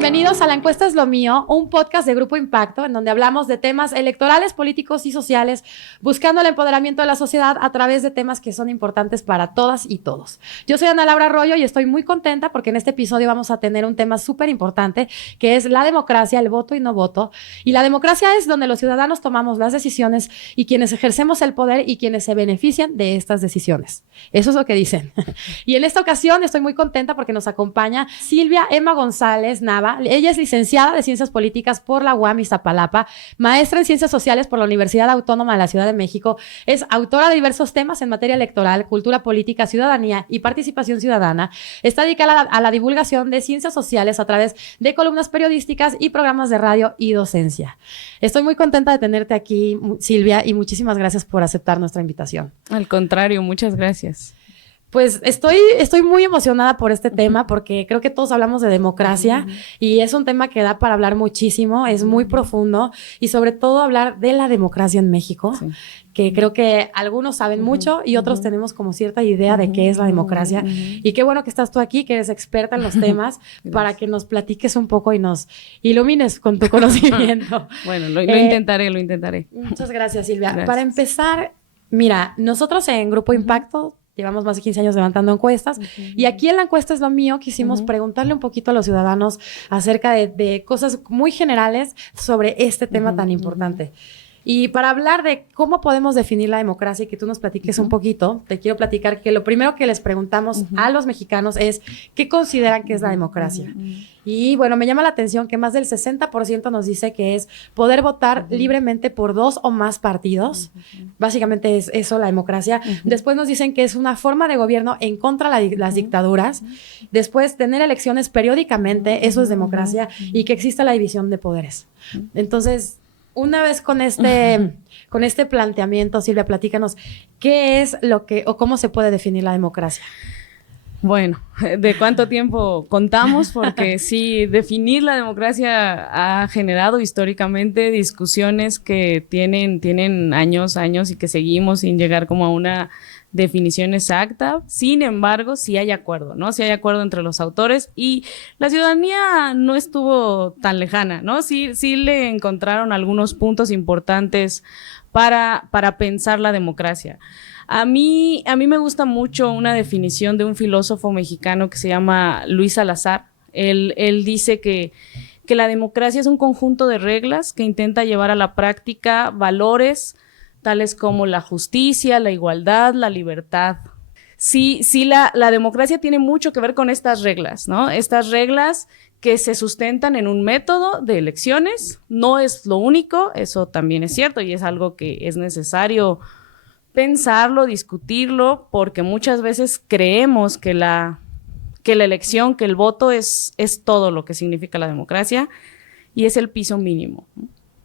Bienvenidos a La Encuesta es lo mío, un podcast de Grupo Impacto en donde hablamos de temas electorales, políticos y sociales, buscando el empoderamiento de la sociedad a través de temas que son importantes para todas y todos. Yo soy Ana Laura Arroyo y estoy muy contenta porque en este episodio vamos a tener un tema súper importante que es la democracia, el voto y no voto. Y la democracia es donde los ciudadanos tomamos las decisiones y quienes ejercemos el poder y quienes se benefician de estas decisiones. Eso es lo que dicen. Y en esta ocasión estoy muy contenta porque nos acompaña Silvia Emma González Nava. Ella es licenciada de Ciencias Políticas por la UAM Iztapalapa, maestra en Ciencias Sociales por la Universidad Autónoma de la Ciudad de México, es autora de diversos temas en materia electoral, cultura política, ciudadanía y participación ciudadana. Está dedicada a la divulgación de ciencias sociales a través de columnas periodísticas y programas de radio y docencia. Estoy muy contenta de tenerte aquí, Silvia, y muchísimas gracias por aceptar nuestra invitación. Al contrario, muchas gracias. Pues estoy muy emocionada por este tema porque creo que todos hablamos de democracia y es un tema que da para hablar muchísimo, es muy profundo y sobre todo hablar de la democracia en México, que creo que algunos saben mucho y otros tenemos como cierta idea de qué es la democracia y qué bueno que estás tú aquí, que eres experta en los temas, para que nos platiques un poco y nos ilumines con tu conocimiento. Lo intentaré. Muchas gracias, Silvia. Gracias. Para empezar, mira, nosotros en Grupo Impacto llevamos más de 15 años levantando encuestas y aquí en La Encuesta es lo mío quisimos preguntarle un poquito a los ciudadanos acerca de cosas muy generales sobre este tema tan importante. Y para hablar de cómo podemos definir la democracia y que tú nos platiques un poquito, te quiero platicar que lo primero que les preguntamos a los mexicanos es ¿qué consideran que es la democracia? Y bueno, me llama la atención que más del 60% nos dice que es poder votar libremente por 2 o más partidos. Básicamente es eso la democracia. Después nos dicen que es una forma de gobierno en contra de las dictaduras. Después tener elecciones periódicamente, eso es democracia. Y que exista la división de poderes. Entonces, una vez con este planteamiento, Silvia, platícanos, ¿qué es lo que o cómo se puede definir la democracia? Bueno, ¿de cuánto tiempo contamos? Porque sí, definir la democracia ha generado históricamente discusiones que tienen años y que seguimos sin llegar como a una definición exacta. Sin embargo, sí hay acuerdo, ¿no? Sí hay acuerdo entre los autores y la ciudadanía no estuvo tan lejana, ¿no? Sí le encontraron algunos puntos importantes para pensar la democracia. A mí me gusta mucho una definición de un filósofo mexicano que se llama Luis Salazar. Él dice que la democracia es un conjunto de reglas que intenta llevar a la práctica valores tales como la justicia, la igualdad, la libertad. Sí, la democracia tiene mucho que ver con estas reglas, ¿no? Estas reglas que se sustentan en un método de elecciones. No es lo único, eso también es cierto y es algo que es necesario pensarlo, discutirlo, porque muchas veces creemos que la elección, que el voto es todo lo que significa la democracia y es el piso mínimo.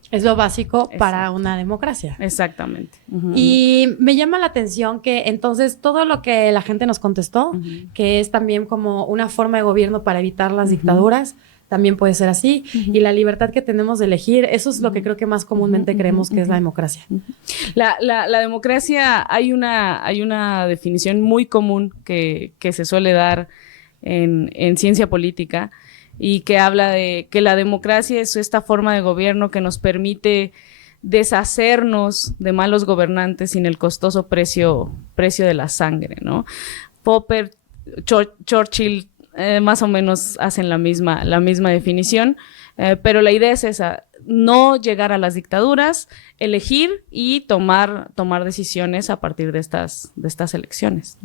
Es lo básico para una democracia. Exactamente. Y me llama la atención que entonces todo lo que la gente nos contestó, que es también como una forma de gobierno para evitar las dictaduras, también puede ser así. Y la libertad que tenemos de elegir, eso es lo que creo que más comúnmente creemos que es la democracia. La democracia, hay una definición muy común que se suele dar en ciencia política y que habla de que la democracia es esta forma de gobierno que nos permite deshacernos de malos gobernantes sin el costoso precio de la sangre, ¿no? Popper, Churchill más o menos hacen la misma definición, pero la idea es esa, no llegar a las dictaduras, elegir y tomar decisiones a partir de estas elecciones.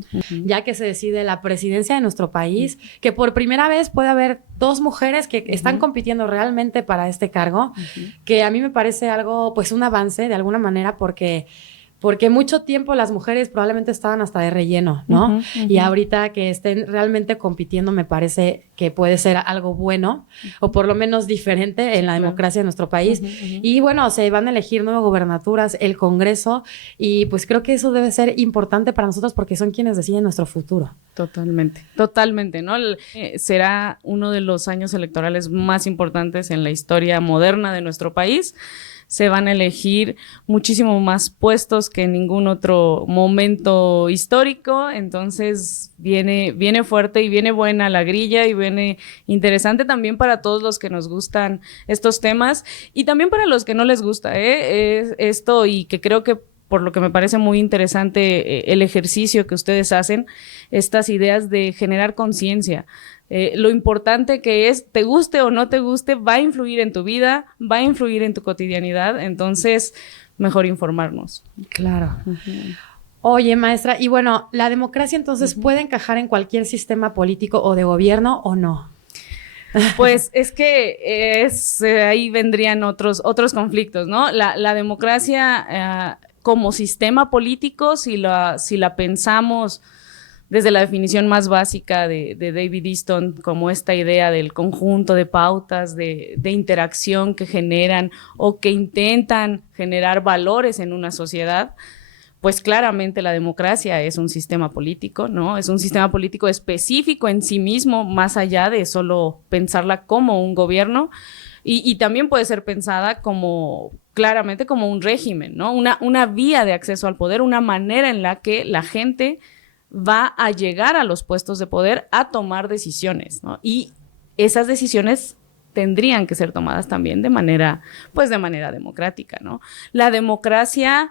Ya que se decide la presidencia de nuestro país, que por primera vez puede haber 2 mujeres que están compitiendo realmente para este cargo, que a mí me parece algo, pues un avance de alguna manera, porque mucho tiempo las mujeres probablemente estaban hasta de relleno, ¿no? Y ahorita que estén realmente compitiendo me parece que puede ser algo bueno o por lo menos diferente en la democracia de nuestro país. Y bueno, se van a elegir nuevas gobernaturas, el Congreso y pues creo que eso debe ser importante para nosotros porque son quienes deciden nuestro futuro. Totalmente, ¿no? Será uno de los años electorales más importantes en la historia moderna de nuestro país. se van a elegir muchísimo más puestos que en ningún otro momento histórico, entonces viene fuerte y viene buena la grilla y viene interesante también para todos los que nos gustan estos temas y también para los que no les gusta, esto, y que creo que por lo que me parece muy interesante el ejercicio que ustedes hacen, estas ideas de generar conciencia. Lo importante que es, te guste o no te guste, va a influir en tu vida, va a influir en tu cotidianidad, entonces mejor informarnos. Claro. Oye, maestra, y bueno, ¿la democracia entonces puede encajar en cualquier sistema político o de gobierno o no? Pues es que ahí vendrían otros conflictos, ¿no? La democracia como sistema político, si la pensamos desde la definición más básica de David Easton, como esta idea del conjunto de pautas de interacción que generan o que intentan generar valores en una sociedad, pues claramente la democracia es un sistema político, ¿no? Es un sistema político específico en sí mismo, más allá de solo pensarla como un gobierno, y también puede ser pensada claramente como un régimen, ¿no? Una vía de acceso al poder, una manera en la que la gente va a llegar a los puestos de poder a tomar decisiones, ¿no? Y esas decisiones tendrían que ser tomadas también de manera democrática, ¿no? La democracia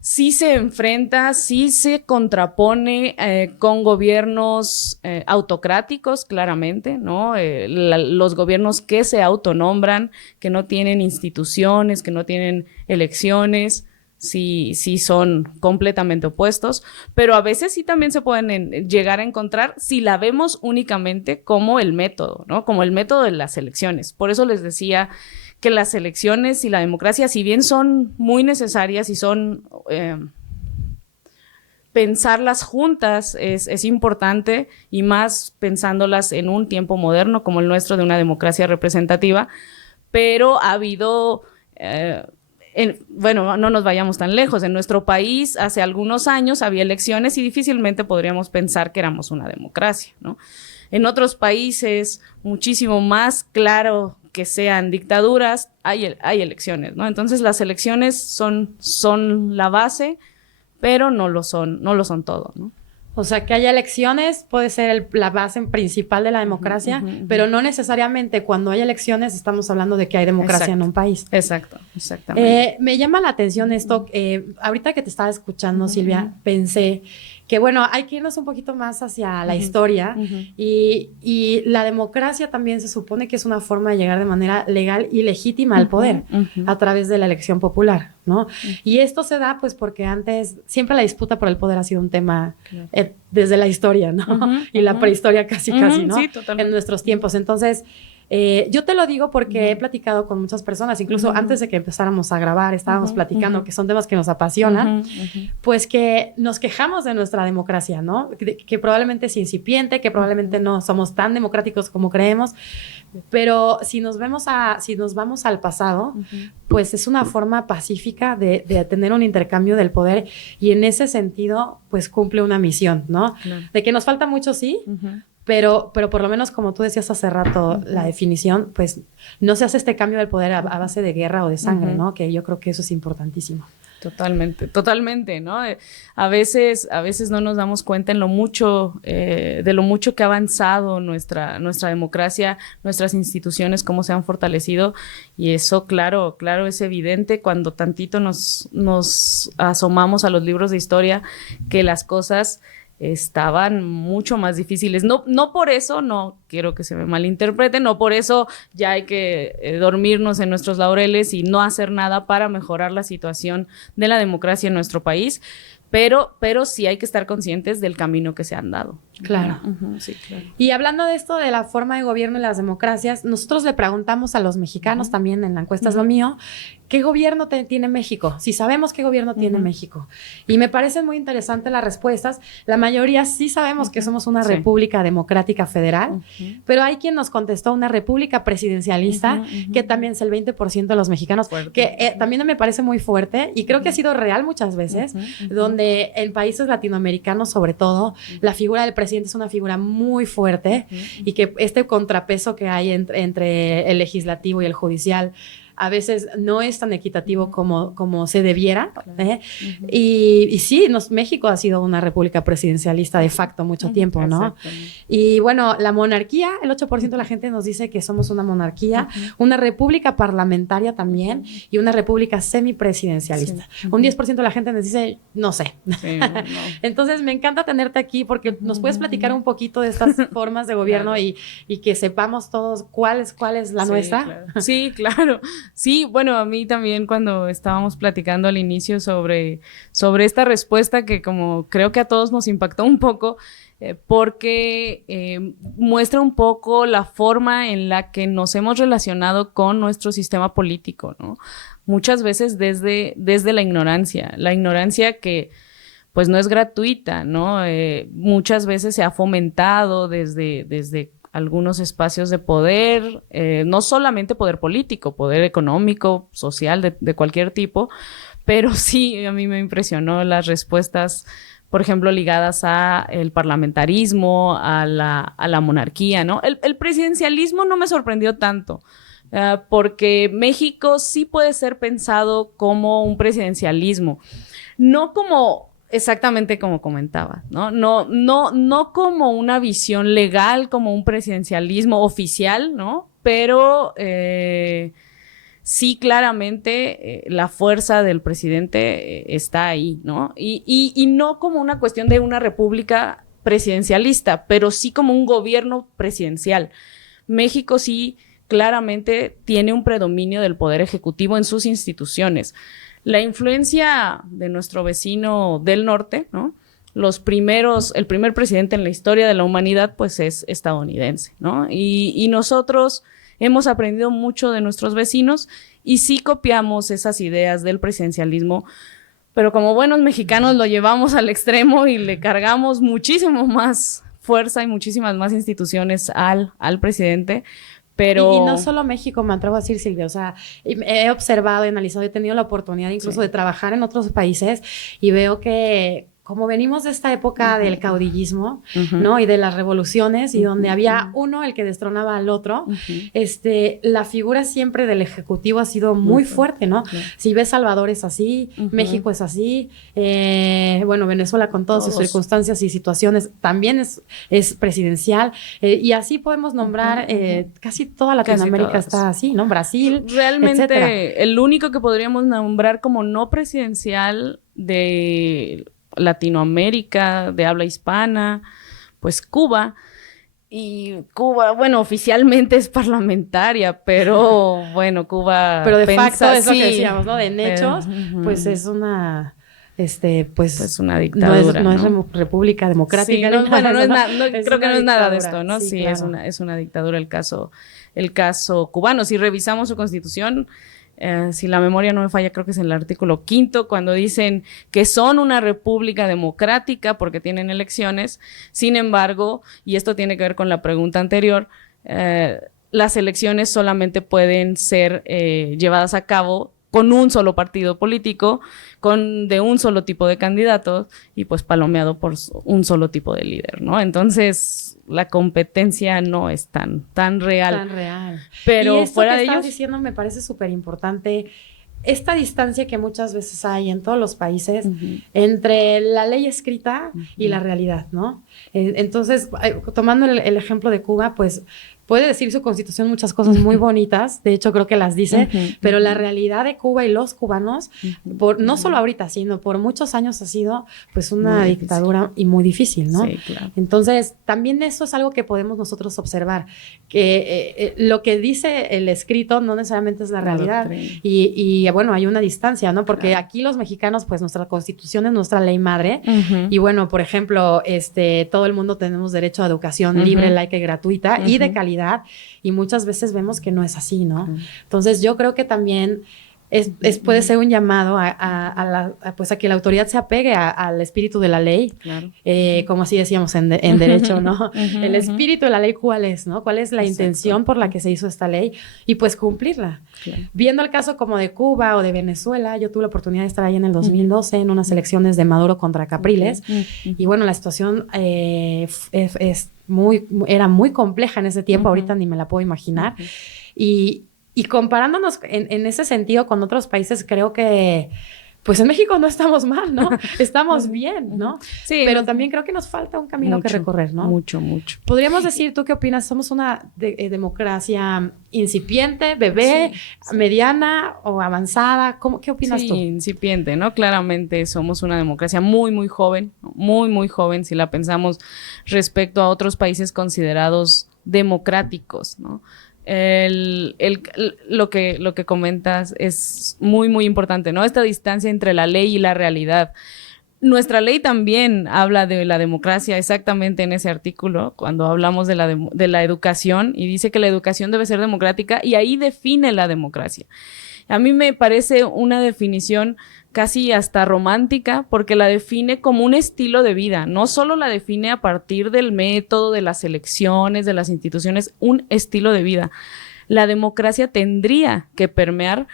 sí se enfrenta, sí se contrapone con gobiernos autocráticos, claramente, ¿no? Los gobiernos que se autonombran, que no tienen instituciones, que no tienen elecciones, sí son completamente opuestos, pero a veces sí también se pueden llegar a encontrar si la vemos únicamente como el método, ¿no? Como el método de las elecciones. Por eso les decía que las elecciones y la democracia, si bien son muy necesarias y son pensarlas juntas es importante, y más pensándolas en un tiempo moderno como el nuestro de una democracia representativa, pero ha habido, no nos vayamos tan lejos, en nuestro país hace algunos años había elecciones y difícilmente podríamos pensar que éramos una democracia, ¿no? En otros países, muchísimo más claro que sean dictaduras, hay elecciones, ¿no? Entonces las elecciones son la base, pero no lo son todo, ¿no? O sea, que haya elecciones puede ser la base principal de la democracia, pero no necesariamente cuando hay elecciones estamos hablando de que hay democracia en un país. Exactamente. Me llama la atención esto. Ahorita que te estaba escuchando, Silvia, pensé que, bueno, hay que irnos un poquito más hacia la historia y la democracia también se supone que es una forma de llegar de manera legal y legítima al poder a través de la elección popular, ¿no? Y esto se da pues porque antes siempre la disputa por el poder ha sido un tema desde la historia, ¿no? Y la prehistoria casi, ¿no? Sí, totalmente. En nuestros tiempos. Entonces, yo te lo digo porque he platicado con muchas personas, incluso antes de que empezáramos a grabar, estábamos platicando que son temas que nos apasionan, pues que nos quejamos de nuestra democracia, ¿no? Que probablemente es incipiente, que probablemente no somos tan democráticos como creemos, pero si nos vamos al pasado, pues es una forma pacífica de tener un intercambio del poder, y en ese sentido, pues cumple una misión, ¿no? Claro. De que nos falta mucho, sí, pero por lo menos, como tú decías hace rato, la definición, pues no se hace este cambio del poder a base de guerra o de sangre, ¿no? Que yo creo que eso es importantísimo. Totalmente, ¿no? A veces no nos damos cuenta de lo mucho que ha avanzado nuestra democracia, nuestras instituciones, cómo se han fortalecido, y eso, claro, es evidente cuando tantito nos asomamos a los libros de historia, que las cosas estaban mucho más difíciles. No por eso, no quiero que se me malinterprete, no por eso ya hay que dormirnos en nuestros laureles y no hacer nada para mejorar la situación de la democracia en nuestro país, pero sí hay que estar conscientes del camino que se han dado. Claro. Sí, claro. Y hablando de esto, de la forma de gobierno y las democracias, nosotros le preguntamos a los mexicanos también en la encuesta Es lo mío, ¿qué gobierno tiene México? Si sabemos qué gobierno tiene México. Y me parecen muy interesantes las respuestas. La mayoría sí sabemos que somos una república democrática federal, pero hay quien nos contestó una república presidencialista, que también es el 20% de los mexicanos, que también me parece muy fuerte, y creo que ha sido real muchas veces, donde en países latinoamericanos, sobre todo, la figura del presidente es una figura muy fuerte, y que este contrapeso que hay entre el legislativo y el judicial a veces no es tan equitativo como se debiera. Y sí, México ha sido una república presidencialista de facto mucho tiempo, ¿no? Y bueno, la monarquía, el 8% de la gente nos dice que somos una monarquía, una república parlamentaria también y una república semipresidencialista. Un 10% de la gente nos dice, no sé. Sí, no. Entonces, me encanta tenerte aquí porque nos puedes platicar un poquito de estas formas de gobierno y que sepamos todos cuál es la nuestra. Claro. Sí, claro. Sí, bueno, a mí también cuando estábamos platicando al inicio sobre esta respuesta que como creo que a todos nos impactó un poco, porque muestra un poco la forma en la que nos hemos relacionado con nuestro sistema político, ¿no? Muchas veces desde la ignorancia que pues no es gratuita, ¿no? Muchas veces se ha fomentado desde algunos espacios de poder, no solamente poder político, poder económico, social, de cualquier tipo, pero sí a mí me impresionó las respuestas, por ejemplo, ligadas a el parlamentarismo, a la monarquía, ¿no? El presidencialismo no me sorprendió tanto, porque México sí puede ser pensado como un presidencialismo, no como exactamente como comentaba, ¿no? No como una visión legal, como un presidencialismo oficial, ¿no? Pero sí, claramente la fuerza del presidente está ahí, ¿no? Y no como una cuestión de una república presidencialista, pero sí como un gobierno presidencial. México sí claramente tiene un predominio del poder ejecutivo en sus instituciones. La influencia de nuestro vecino del norte, ¿no? El primer presidente en la historia de la humanidad, pues es estadounidense, ¿no? Y nosotros hemos aprendido mucho de nuestros vecinos y sí copiamos esas ideas del presidencialismo, pero como buenos mexicanos lo llevamos al extremo y le cargamos muchísimo más fuerza y muchísimas más instituciones al presidente. Pero... Y no solo México, me atrevo a decir, Silvia, o sea, he observado, he analizado, he tenido la oportunidad incluso de trabajar en otros países y veo que como venimos de esta época del caudillismo, ¿no? Y de las revoluciones y donde había uno el que destronaba al otro, la figura siempre del ejecutivo ha sido muy fuerte, ¿no? Si ves Salvador es así, México es así, bueno, Venezuela con todas sus circunstancias y situaciones también es presidencial, y así podemos nombrar casi toda Latinoamérica está así, ¿no? Brasil, realmente etcétera. El único que podríamos nombrar como no presidencial de Latinoamérica, de habla hispana, pues Cuba. Y Cuba, bueno, oficialmente es parlamentaria, pero bueno, Cuba... Pero de facto es lo que decíamos, ¿no? De hechos, pues es una... pues una dictadura, no es república democrática. Sí, creo que no es nada de esto, ¿no? Sí, claro. es una dictadura el caso cubano. Si revisamos su constitución, si la memoria no me falla, creo que es en el artículo 5, cuando dicen que son una república democrática porque tienen elecciones. Sin embargo, y esto tiene que ver con la pregunta anterior, las elecciones solamente pueden ser llevadas a cabo con un solo partido político, de un solo tipo de candidatos y pues palomeado por un solo tipo de líder, ¿no? Entonces, la competencia no es tan real. Tan real. Pero y esto fuera que de estás ellos... diciendo me parece súper importante. Esta distancia que muchas veces hay en todos los países entre la ley escrita y la realidad, ¿no? Entonces, tomando el ejemplo de Cuba, pues puede decir su constitución muchas cosas muy bonitas, de hecho creo que las dice, pero la realidad de Cuba y los cubanos, no solo ahorita, sino por muchos años ha sido pues una dictadura y muy difícil, ¿no? Sí, claro. Entonces, también eso es algo que podemos nosotros observar, que lo que dice el escrito no necesariamente es la realidad. Y bueno, hay una distancia, ¿no? Porque aquí los mexicanos, pues nuestra constitución es nuestra ley madre. Y bueno, por ejemplo, todo el mundo tenemos derecho a educación libre, laica y gratuita y de calidad. Y muchas veces vemos que no es así, ¿no? Entonces, yo creo que también puede ser un llamado a que la autoridad se apegue al espíritu de la ley, como así decíamos en derecho, ¿no? El espíritu de la ley, ¿cuál es, no? ¿Cuál es la intención por la que se hizo esta ley? Y pues cumplirla. Viendo el caso como de Cuba o de Venezuela, yo tuve la oportunidad de estar ahí en el 2012 en unas elecciones de Maduro contra Capriles, y bueno, la situación era muy compleja en ese tiempo, ahorita ni me la puedo imaginar, y Y comparándonos en ese sentido con otros países, creo que pues en México no estamos mal, ¿no? Estamos bien, ¿no? Sí. Pero también creo que nos falta un camino que recorrer, ¿no? Mucho. Podríamos decir, ¿tú qué opinas? ¿Somos una democracia incipiente, bebé, mediana o avanzada? ¿Qué opinas tú? Sí, incipiente, ¿no? Claramente somos una democracia muy joven, muy joven si la pensamos respecto a otros países considerados democráticos, ¿no? Lo que comentas es muy importante, ¿no? Esta distancia entre la ley y la realidad. Nuestra ley también habla de la democracia exactamente en ese artículo, cuando hablamos de la educación, y dice que la educación debe ser democrática, y ahí define la democracia. A mí me parece una definición casi hasta romántica, porque la define como un estilo de vida, no solo la define a partir del método, de las elecciones, de las instituciones, un estilo de vida. La democracia tendría que permear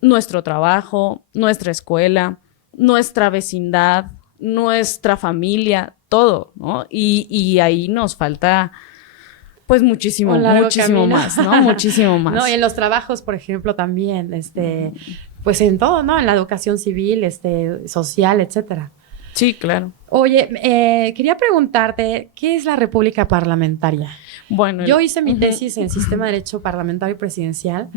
nuestro trabajo, nuestra escuela, nuestra vecindad, nuestra familia, todo, ¿no? Y ahí nos falta pues muchísimo más, ¿no? Muchísimo más. No, y en los trabajos, por ejemplo, también, pues en todo, ¿no? En la educación civil, social, etcétera. Sí, claro. Oye, quería preguntarte, ¿qué es la República Parlamentaria? Bueno, yo hice mi tesis en Sistema de Derecho Parlamentario y Presidencial.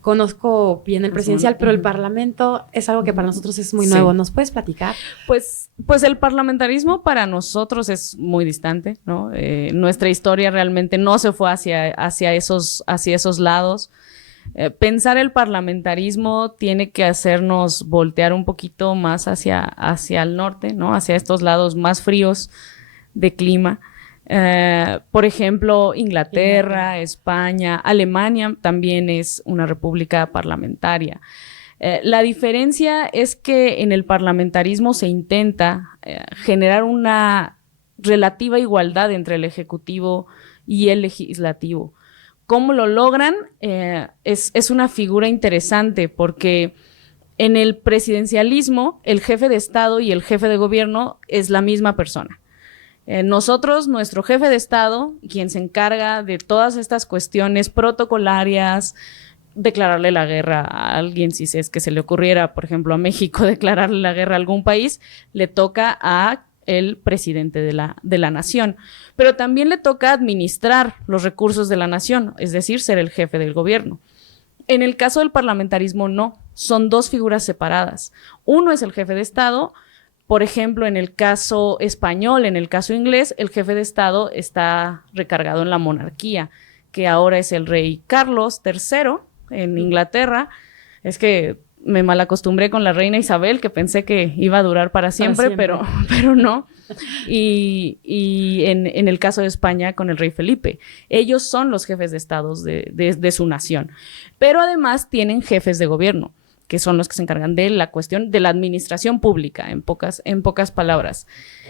Conozco bien el presidencial, pero el Parlamento es algo que para nosotros es muy nuevo. ¿Nos puedes platicar? Pues el parlamentarismo para nosotros es muy distante, ¿no? Nuestra historia realmente no se fue hacia esos lados. Pensar el parlamentarismo tiene que hacernos voltear un poquito más hacia el norte, ¿no? Hacia estos lados más fríos de clima. Por ejemplo, Inglaterra, España, Alemania también es una república parlamentaria. La diferencia es que en el parlamentarismo se intenta generar una relativa igualdad entre el ejecutivo y el legislativo. ¿Cómo lo logran? Es una figura interesante porque en el presidencialismo el jefe de Estado y el jefe de gobierno es la misma persona. Nuestro jefe de Estado, quien se encarga de todas estas cuestiones protocolarias, declararle la guerra a alguien, si es que se le ocurriera, por ejemplo, a México declararle la guerra a algún país, le toca a el presidente de la nación, pero también le toca administrar los recursos de la nación, es decir, ser el jefe del gobierno. En el caso del parlamentarismo no, son dos figuras separadas. Uno es el jefe de Estado. Por ejemplo, en el caso español, en el caso inglés, el jefe de Estado está recargado en la monarquía, que ahora es el rey Carlos III en Inglaterra. Es que me malacostumbré con la reina Isabel, que pensé que iba a durar para siempre. Pero no. Y en el caso de España, con el rey Felipe. Ellos son los jefes de Estado de su nación. Pero además tienen jefes de gobierno, que son los que se encargan de la cuestión de la administración pública, en pocas palabras.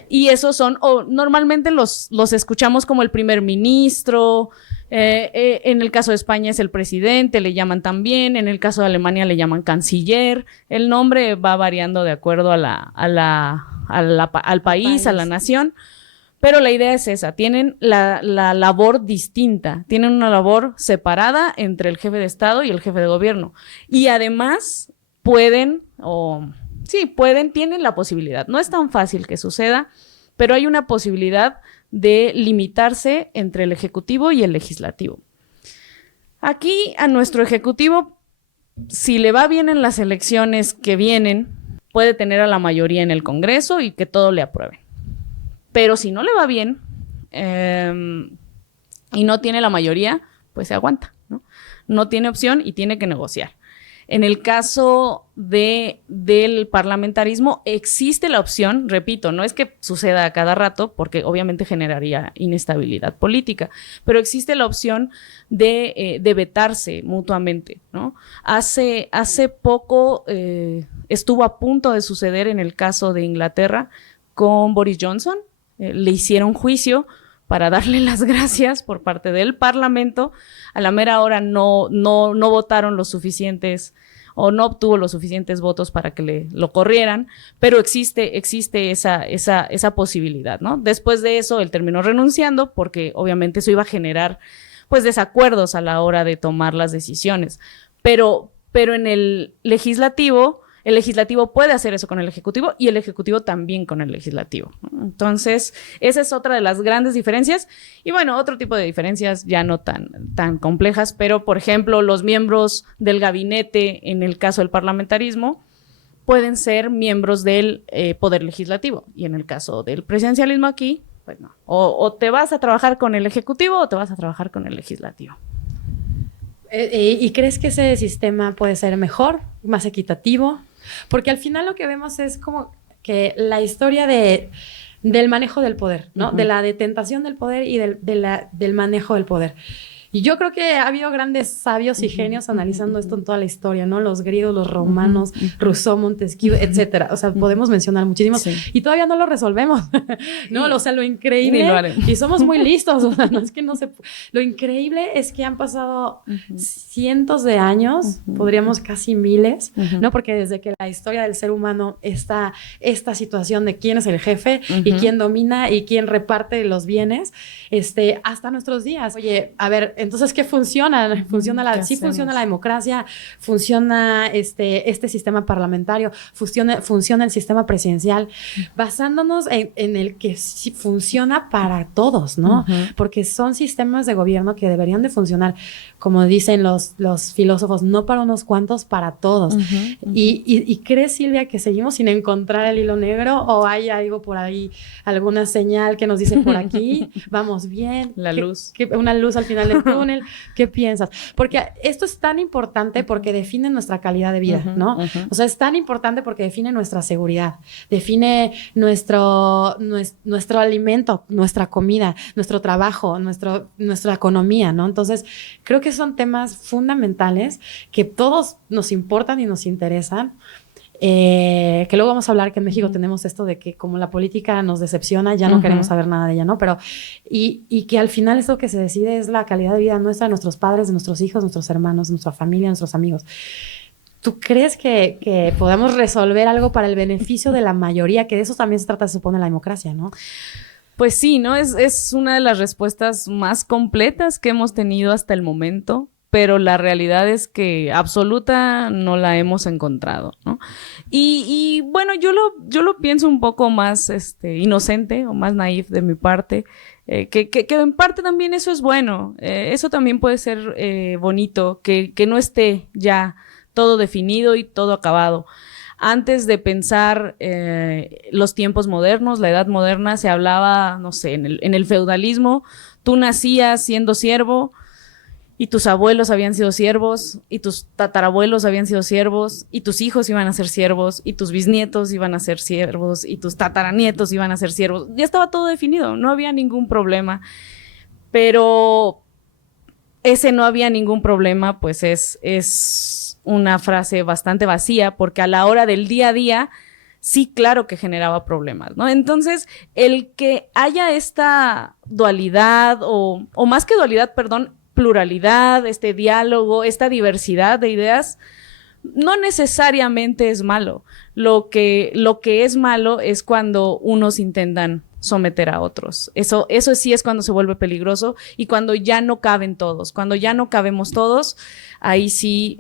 Y esos son, normalmente los escuchamos como el primer ministro, en el caso de España es el presidente, le llaman también, en el caso de Alemania le llaman canciller. El nombre va variando de acuerdo al país, a la nación, pero la idea es esa, tienen la labor distinta, tienen una labor separada entre el jefe de Estado y el jefe de gobierno, y además tienen la posibilidad, no es tan fácil que suceda, pero hay una posibilidad de limitarse entre el ejecutivo y el legislativo. Aquí a nuestro ejecutivo, si le va bien en las elecciones que vienen, puede tener a la mayoría en el Congreso y que todo le aprueben. Pero si no le va bien y no tiene la mayoría, pues se aguanta, ¿no? No tiene opción y tiene que negociar. En el caso del parlamentarismo existe la opción, repito, no es que suceda a cada rato, porque obviamente generaría inestabilidad política, pero existe la opción de vetarse mutuamente, ¿no? Hace poco estuvo a punto de suceder en el caso de Inglaterra con Boris Johnson. Le hicieron juicio para darle las gracias por parte del Parlamento. A la mera hora no votaron los suficientes o no obtuvo los suficientes votos para que lo corrieran, pero existe esa posibilidad, ¿no? Después de eso, él terminó renunciando porque obviamente eso iba a generar pues desacuerdos a la hora de tomar las decisiones. Pero en el legislativo puede hacer eso con el ejecutivo y el ejecutivo también con el legislativo, ¿no? Entonces, esa es otra de las grandes diferencias. Y bueno, otro tipo de diferencias ya no tan complejas, pero por ejemplo, los miembros del gabinete, en el caso del parlamentarismo, pueden ser miembros del poder legislativo. Y en el caso del presidencialismo aquí, pues no. O te vas a trabajar con el ejecutivo o te vas a trabajar con el legislativo. ¿Y crees que ese sistema puede ser mejor, más equitativo? Porque al final lo que vemos es como que la historia del manejo del poder, ¿no? De la detentación del poder y del manejo del poder. Y yo creo que ha habido grandes sabios y genios analizando esto en toda la historia, ¿no? Los griegos, los romanos, Rousseau, Montesquieu, etcétera. O sea, podemos mencionar muchísimos. Sí. Y todavía no lo resolvemos, ¿no? O sea, lo increíble... Y somos muy listos, o sea, no es que no se... Lo increíble es que han pasado cientos de años, podríamos casi miles, ¿no? Porque desde que la historia del ser humano está esta situación de quién es el jefe y quién domina y quién reparte los bienes, hasta nuestros días. Oye, a ver, entonces, ¿qué funciona? Sí funciona la democracia, funciona este sistema parlamentario, funciona el sistema presidencial, basándonos en el que sí funciona para todos, ¿no? Porque son sistemas de gobierno que deberían de funcionar, como dicen los filósofos, no para unos cuantos, para todos. ¿Y crees, Silvia, que seguimos sin encontrar el hilo negro o hay algo por ahí, alguna señal que nos dice por aquí, vamos bien? La luz. Una luz al final del túnel. ¿Qué piensas? Porque esto es tan importante porque define nuestra calidad de vida, ¿no? O sea, es tan importante porque define nuestra seguridad, define nuestro alimento, nuestra comida, nuestro trabajo, nuestra economía, ¿no? Entonces, creo que son temas fundamentales que todos nos importan y nos interesan. Que luego vamos a hablar que en México tenemos esto de que como la política nos decepciona, ya no queremos saber nada de ella, ¿no? Pero, y que al final esto que se decide es la calidad de vida nuestra, de nuestros padres, de nuestros hijos, nuestros hermanos, nuestra familia, nuestros amigos. ¿Tú crees que podamos resolver algo para el beneficio de la mayoría? Que de eso también se trata, se supone, la democracia, ¿no? Pues sí, ¿no? Es una de las respuestas más completas que hemos tenido hasta el momento, pero la realidad es que absoluta no la hemos encontrado, ¿no? Y bueno, yo lo pienso un poco más inocente o más naif de mi parte, que en parte también eso es bueno, eso también puede ser bonito, que no esté ya todo definido y todo acabado. Antes de pensar los tiempos modernos, la edad moderna, se hablaba, no sé, en el feudalismo, tú nacías siendo siervo, y tus abuelos habían sido siervos, y tus tatarabuelos habían sido siervos, y tus hijos iban a ser siervos, y tus bisnietos iban a ser siervos, y tus tataranietos iban a ser siervos. Ya estaba todo definido, no había ningún problema. Pero ese no había ningún problema, pues es una frase bastante vacía, porque a la hora del día a día, sí, claro que generaba problemas, ¿no? Entonces, el que haya esta dualidad, o más que dualidad, perdón, pluralidad, este diálogo, esta diversidad de ideas, no necesariamente es malo. Lo que es malo es cuando unos intentan someter a otros. Eso sí es cuando se vuelve peligroso y cuando ya no caben todos. Cuando ya no cabemos todos, ahí sí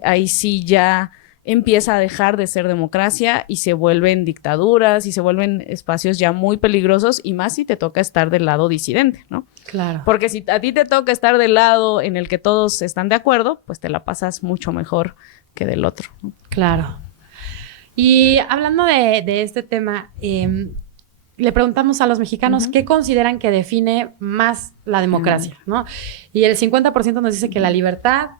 ya empieza a dejar de ser democracia y se vuelven dictaduras y se vuelven espacios ya muy peligrosos, y más si te toca estar del lado disidente, ¿no? Claro. Porque si a ti te toca estar del lado en el que todos están de acuerdo, pues te la pasas mucho mejor que del otro, ¿no? Claro. Y hablando de este tema, le preguntamos a los mexicanos qué consideran que define más la democracia, ¿no? Y el 50% nos dice que la libertad,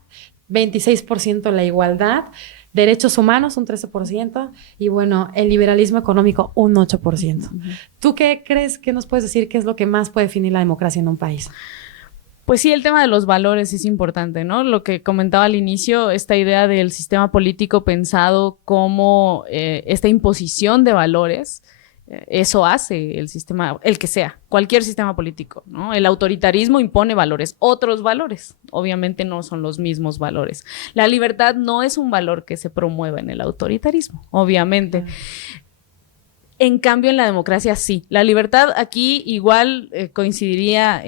26% la igualdad, derechos humanos, un 13%, y bueno, el liberalismo económico, un 8%. ¿Tú qué crees? ¿Qué nos puedes decir? ¿Qué es lo que más puede definir la democracia en un país? Pues sí, el tema de los valores es importante, ¿no? Lo que comentaba al inicio, esta idea del sistema político pensado como esta imposición de valores, eso hace el sistema, el que sea, cualquier sistema político, ¿no? El autoritarismo impone valores, otros valores, obviamente no son los mismos valores. La libertad no es un valor que se promueva en el autoritarismo, obviamente. En cambio, en la democracia sí. La libertad aquí igual coincidiría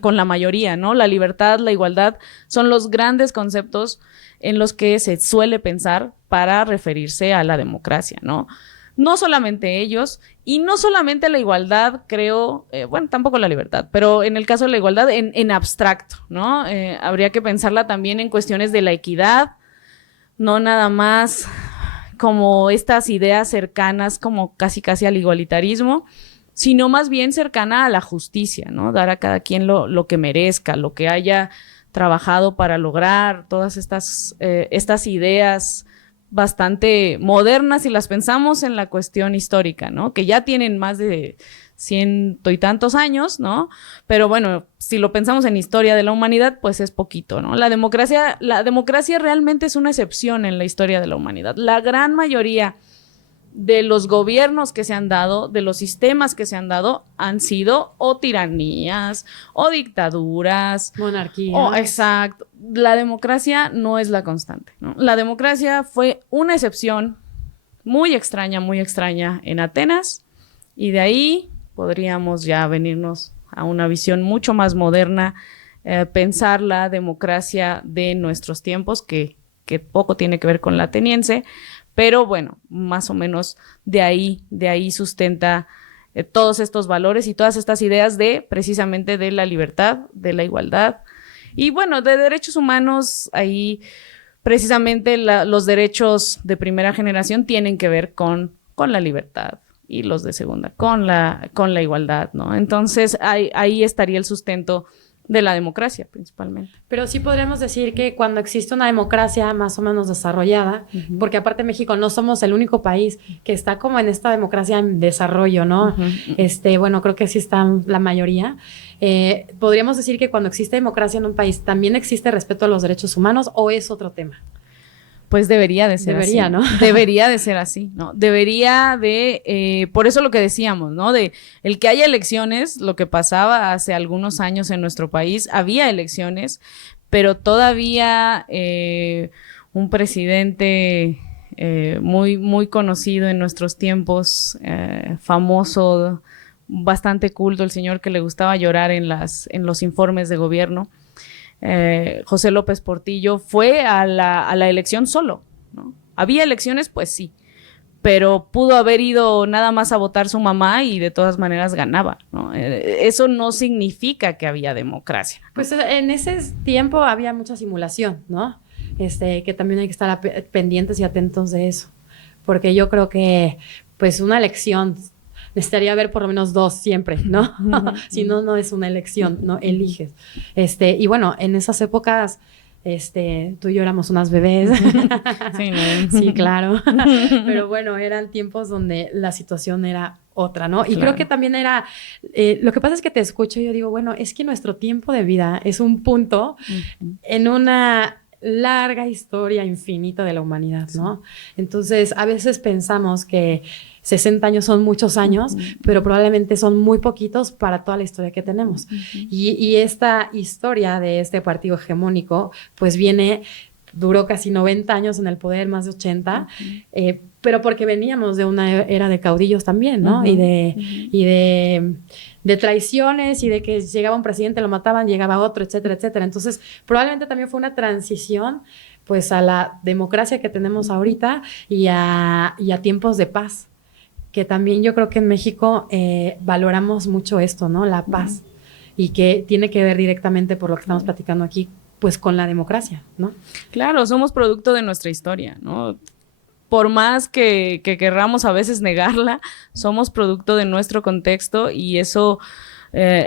con la mayoría, ¿no? La libertad, la igualdad son los grandes conceptos en los que se suele pensar para referirse a la democracia, ¿no? No solamente ellos, y no solamente la igualdad, creo, bueno, tampoco la libertad, pero en el caso de la igualdad en abstracto, ¿no? Habría que pensarla también en cuestiones de la equidad, no nada más como estas ideas cercanas como casi al igualitarismo, sino más bien cercana a la justicia, ¿no? Dar a cada quien lo que merezca, lo que haya trabajado para lograr, todas estas ideas bastante modernas si las pensamos en la cuestión histórica, ¿no? Que ya tienen más de 100 y tantos años, ¿no? Pero bueno, si lo pensamos en historia de la humanidad, pues es poquito, ¿no? La democracia realmente es una excepción en la historia de la humanidad. La gran mayoría de los gobiernos que se han dado, de los sistemas que se han dado, han sido o tiranías, o dictaduras. Monarquías. Exacto. La democracia no es la constante, ¿no? La democracia fue una excepción muy extraña en Atenas, y de ahí podríamos ya venirnos a una visión mucho más moderna, pensar la democracia de nuestros tiempos, que poco tiene que ver con la ateniense, pero bueno, más o menos de ahí sustenta todos estos valores y todas estas ideas precisamente de la libertad, de la igualdad y bueno, de derechos humanos. Ahí precisamente los derechos de primera generación tienen que ver con la libertad, y los de segunda con la igualdad, ¿no? Entonces ahí estaría el sustento de la democracia principalmente. Pero sí podríamos decir que cuando existe una democracia más o menos desarrollada, porque aparte México no somos el único país que está como en esta democracia en desarrollo, ¿no? Bueno, creo que sí están la mayoría. ¿Podríamos decir que cuando existe democracia en un país también existe respeto a los derechos humanos, o es otro tema? Pues debería de ser así. ¿No? Debería de ser así, ¿no? Debería de, por eso lo que decíamos, ¿no? De el que haya elecciones, lo que pasaba hace algunos años en nuestro país, había elecciones, pero todavía un presidente muy, muy conocido en nuestros tiempos, famoso, bastante culto, el señor que le gustaba llorar en los informes de gobierno, José López Portillo, fue a la elección solo, ¿no? Había elecciones, pues sí, pero pudo haber ido nada más a votar su mamá y de todas maneras ganaba, ¿no? Eso no significa que había democracia, ¿no? Pues en ese tiempo había mucha simulación, ¿no? Que también hay que estar pendientes y atentos de eso, porque yo creo que pues una elección necesitaría haber por lo menos dos siempre, ¿no? Si no, no es una elección, no eliges. Y bueno, en esas épocas, tú y yo éramos unas bebés. Sí, ¿no? Sí, claro. Pero bueno, eran tiempos donde la situación era otra, ¿no? Y creo que también era, lo que pasa es que te escucho y yo digo, bueno, es que nuestro tiempo de vida es un punto en una larga historia infinita de la humanidad, ¿no? Entonces, a veces pensamos que 60 años son muchos años, pero probablemente son muy poquitos para toda la historia que tenemos. Y esta historia de este partido hegemónico, pues duró casi 90 años en el poder, más de 80, pero porque veníamos de una era de caudillos también, ¿no? Y de traiciones, y de que llegaba un presidente, lo mataban, llegaba otro, etcétera, etcétera. Entonces, probablemente también fue una transición, pues, a la democracia que tenemos ahorita y a tiempos de paz, que también yo creo que en México valoramos mucho esto, ¿no? La paz, y que tiene que ver directamente, por lo que estamos platicando aquí, pues con la democracia, ¿no? Claro, somos producto de nuestra historia, ¿no? Por más que querramos a veces negarla, somos producto de nuestro contexto, y eso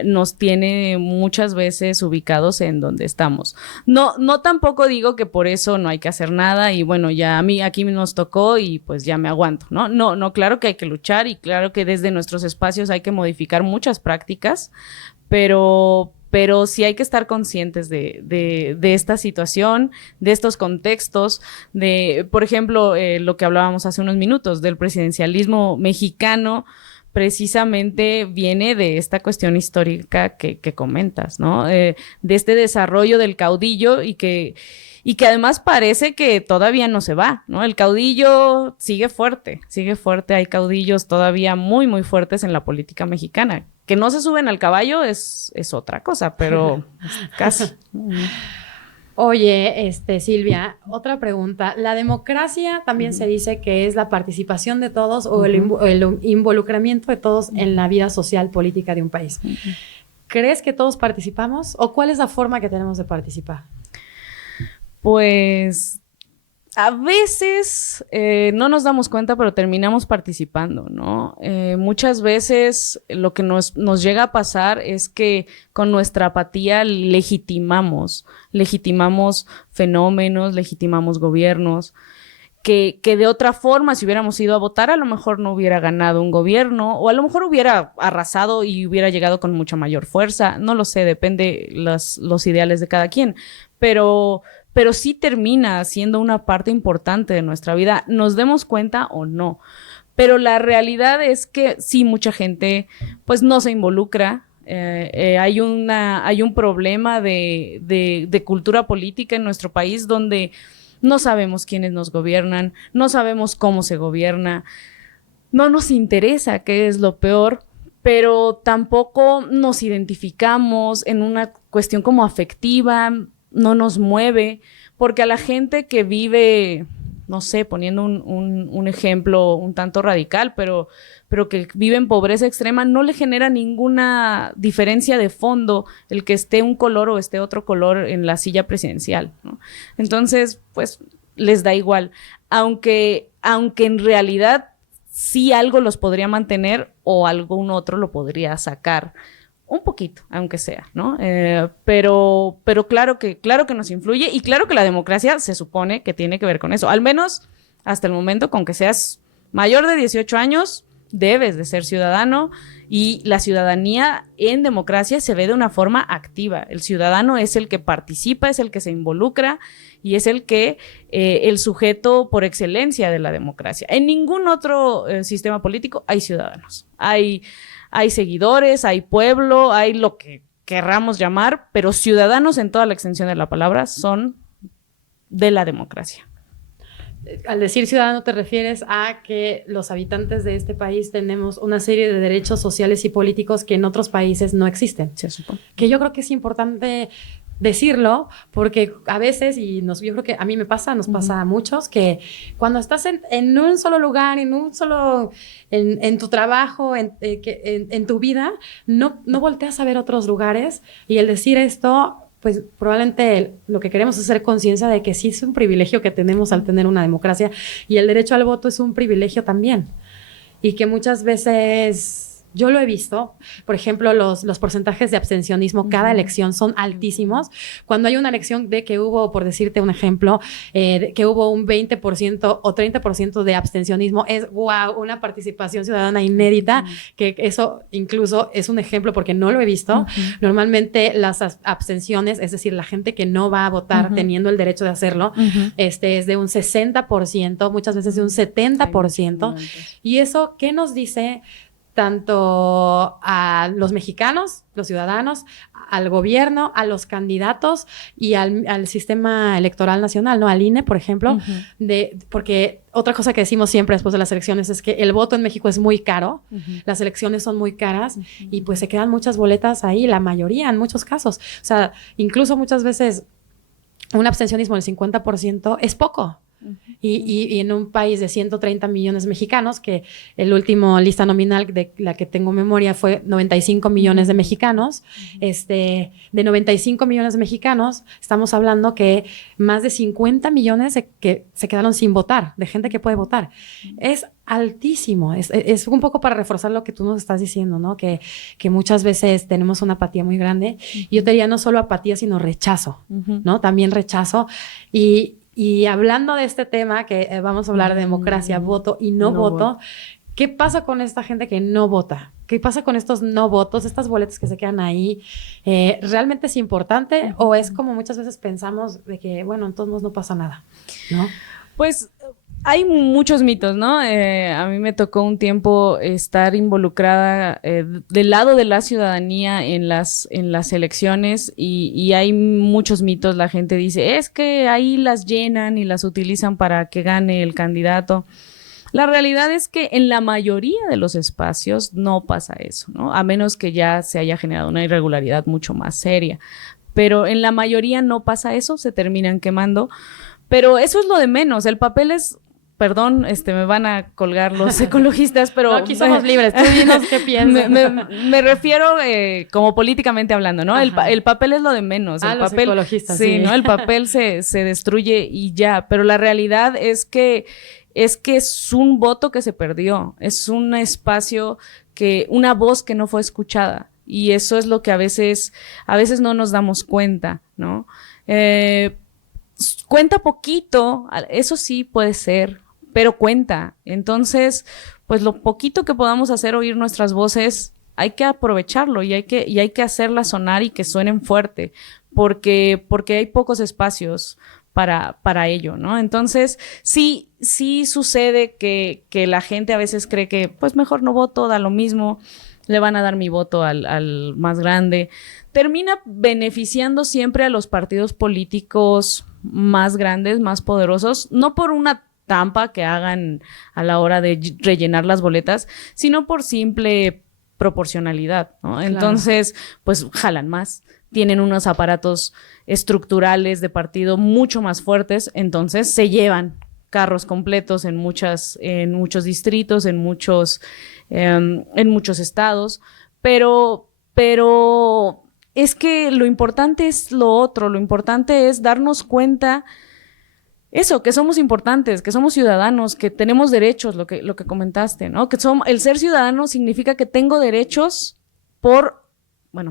nos tiene muchas veces ubicados en donde estamos. No tampoco digo que por eso no hay que hacer nada y bueno, ya a mí aquí nos tocó y pues ya me aguanto, ¿no? No, claro que hay que luchar y claro que desde nuestros espacios hay que modificar muchas prácticas, pero sí hay que estar conscientes de esta situación, de estos contextos, por ejemplo, lo que hablábamos hace unos minutos, del presidencialismo mexicano, precisamente viene de esta cuestión histórica que comentas, ¿no? De este desarrollo del caudillo y que además parece que todavía no se va, ¿no? El caudillo sigue fuerte, hay caudillos todavía muy, muy fuertes en la política mexicana. Que no se suben al caballo es otra cosa, pero casi. Oye, Silvia, otra pregunta. La democracia también se dice que es la participación de todos o el involucramiento de todos en la vida social, política de un país. ¿Crees que todos participamos o cuál es la forma que tenemos de participar? Pues a veces no nos damos cuenta, pero terminamos participando, ¿no? Muchas veces lo que nos llega a pasar es que con nuestra apatía legitimamos fenómenos, legitimamos gobiernos, que de otra forma, si hubiéramos ido a votar, a lo mejor no hubiera ganado un gobierno, o a lo mejor hubiera arrasado y hubiera llegado con mucha mayor fuerza, no lo sé, depende los ideales de cada quien, pero sí termina siendo una parte importante de nuestra vida, nos demos cuenta o no. Pero la realidad es que sí, mucha gente pues no se involucra. Hay un problema de cultura política en nuestro país donde no sabemos quiénes nos gobiernan, no sabemos cómo se gobierna, no nos interesa qué es lo peor, pero tampoco nos identificamos en una cuestión como afectiva, no nos mueve, porque a la gente que vive, no sé, poniendo un ejemplo un tanto radical, pero que vive en pobreza extrema, no le genera ninguna diferencia de fondo el que esté un color o esté otro color en la silla presidencial, ¿no? Entonces, pues, les da igual, aunque en realidad sí algo los podría mantener o algún otro lo podría sacar. Un poquito, aunque sea, ¿no? Pero claro que nos influye y claro que la democracia se supone que tiene que ver con eso. Al menos hasta el momento, con que seas mayor de 18 años, debes de ser ciudadano y la ciudadanía en democracia se ve de una forma activa. El ciudadano es el que participa, es el que se involucra y es el sujeto por excelencia de la democracia. En ningún otro sistema político hay ciudadanos. Hay seguidores, hay pueblo, hay lo que querramos llamar, pero ciudadanos en toda la extensión de la palabra son de la democracia. Al decir ciudadano te refieres a que los habitantes de este país tenemos una serie de derechos sociales y políticos que en otros países no existen. Se supone. Que yo creo que es importante decirlo, porque a veces, yo creo que a mí me pasa, nos pasa a muchos, que cuando estás en un solo lugar, en tu trabajo, en tu vida, no volteas a ver otros lugares, y el decir esto, pues probablemente lo que queremos es hacer conciencia de que sí es un privilegio que tenemos al tener una democracia, y el derecho al voto es un privilegio también, y que muchas veces... Yo lo he visto, por ejemplo, los porcentajes de abstencionismo cada elección son altísimos. Cuando hay una elección de que hubo, por decirte un ejemplo, que hubo un 20% o 30% de abstencionismo, es wow, una participación ciudadana inédita, que eso incluso es un ejemplo porque no lo he visto. Normalmente las abstenciones, es decir, la gente que no va a votar teniendo el derecho de hacerlo, es de un 60%, muchas veces de un 70%. Y eso, ¿qué nos dice tanto a los mexicanos, los ciudadanos, al gobierno, a los candidatos y al sistema electoral nacional, ¿no? Al INE, por ejemplo, porque otra cosa que decimos siempre después de las elecciones es que el voto en México es muy caro, las elecciones son muy caras y pues se quedan muchas boletas ahí, la mayoría en muchos casos. O sea, incluso muchas veces un abstencionismo del 50% es poco. Y en un país de 130 millones mexicanos, que el último lista nominal de la que tengo memoria fue 95 millones de mexicanos, de 95 millones de mexicanos, estamos hablando que más de 50 millones que se quedaron sin votar, de gente que puede votar. Es altísimo, es un poco para reforzar lo que tú nos estás diciendo, ¿no? Que muchas veces tenemos una apatía muy grande, y yo te diría no solo apatía, sino rechazo, ¿no? También rechazo, y hablando de este tema, que vamos a hablar de democracia, voto y no voto, ¿qué pasa con esta gente que no vota? ¿Qué pasa con estos no votos, estas boletas que se quedan ahí? ¿Realmente es importante o es como muchas veces pensamos de que, bueno, en todos modos no pasa nada, ¿no? Pues Hay muchos mitos, ¿no? A mí me tocó un tiempo estar involucrada del lado de la ciudadanía en las elecciones y hay muchos mitos. La gente dice, es que ahí las llenan y las utilizan para que gane el candidato. La realidad es que en la mayoría de los espacios no pasa eso, ¿no? A menos que ya se haya generado una irregularidad mucho más seria. Pero en la mayoría no pasa eso, se terminan quemando. Pero eso es lo de menos. El papel es... Perdón, me van a colgar los ecologistas, pero... No, aquí somos libres, tú dinos qué piensas. Me refiero como políticamente hablando, ¿no? El papel es lo de menos. El los papel, ecologistas, sí, ¿no? El papel se destruye y ya, pero la realidad es que es un voto que se perdió, es un espacio una voz que no fue escuchada, y eso es lo que a veces no nos damos cuenta, ¿no? Cuenta poquito, eso sí puede ser, pero cuenta. Entonces, pues lo poquito que podamos hacer oír nuestras voces, hay que aprovecharlo y hay que hacerlas sonar y que suenen fuerte, porque hay pocos espacios para ello, ¿no? Entonces, sí sucede que la gente a veces cree que, pues mejor no voto, da lo mismo, le van a dar mi voto al más grande. Termina beneficiando siempre a los partidos políticos más grandes, más poderosos, no por una trampa que hagan a la hora de rellenar las boletas, sino por simple proporcionalidad, ¿no? Claro. Entonces, pues jalan más, tienen unos aparatos estructurales de partido mucho más fuertes, entonces se llevan carros completos en muchos distritos, en muchos estados, pero es que lo importante es lo otro, lo importante es darnos cuenta eso, que somos importantes, que somos ciudadanos, que tenemos derechos, lo que comentaste, ¿no? El ser ciudadano significa que tengo derechos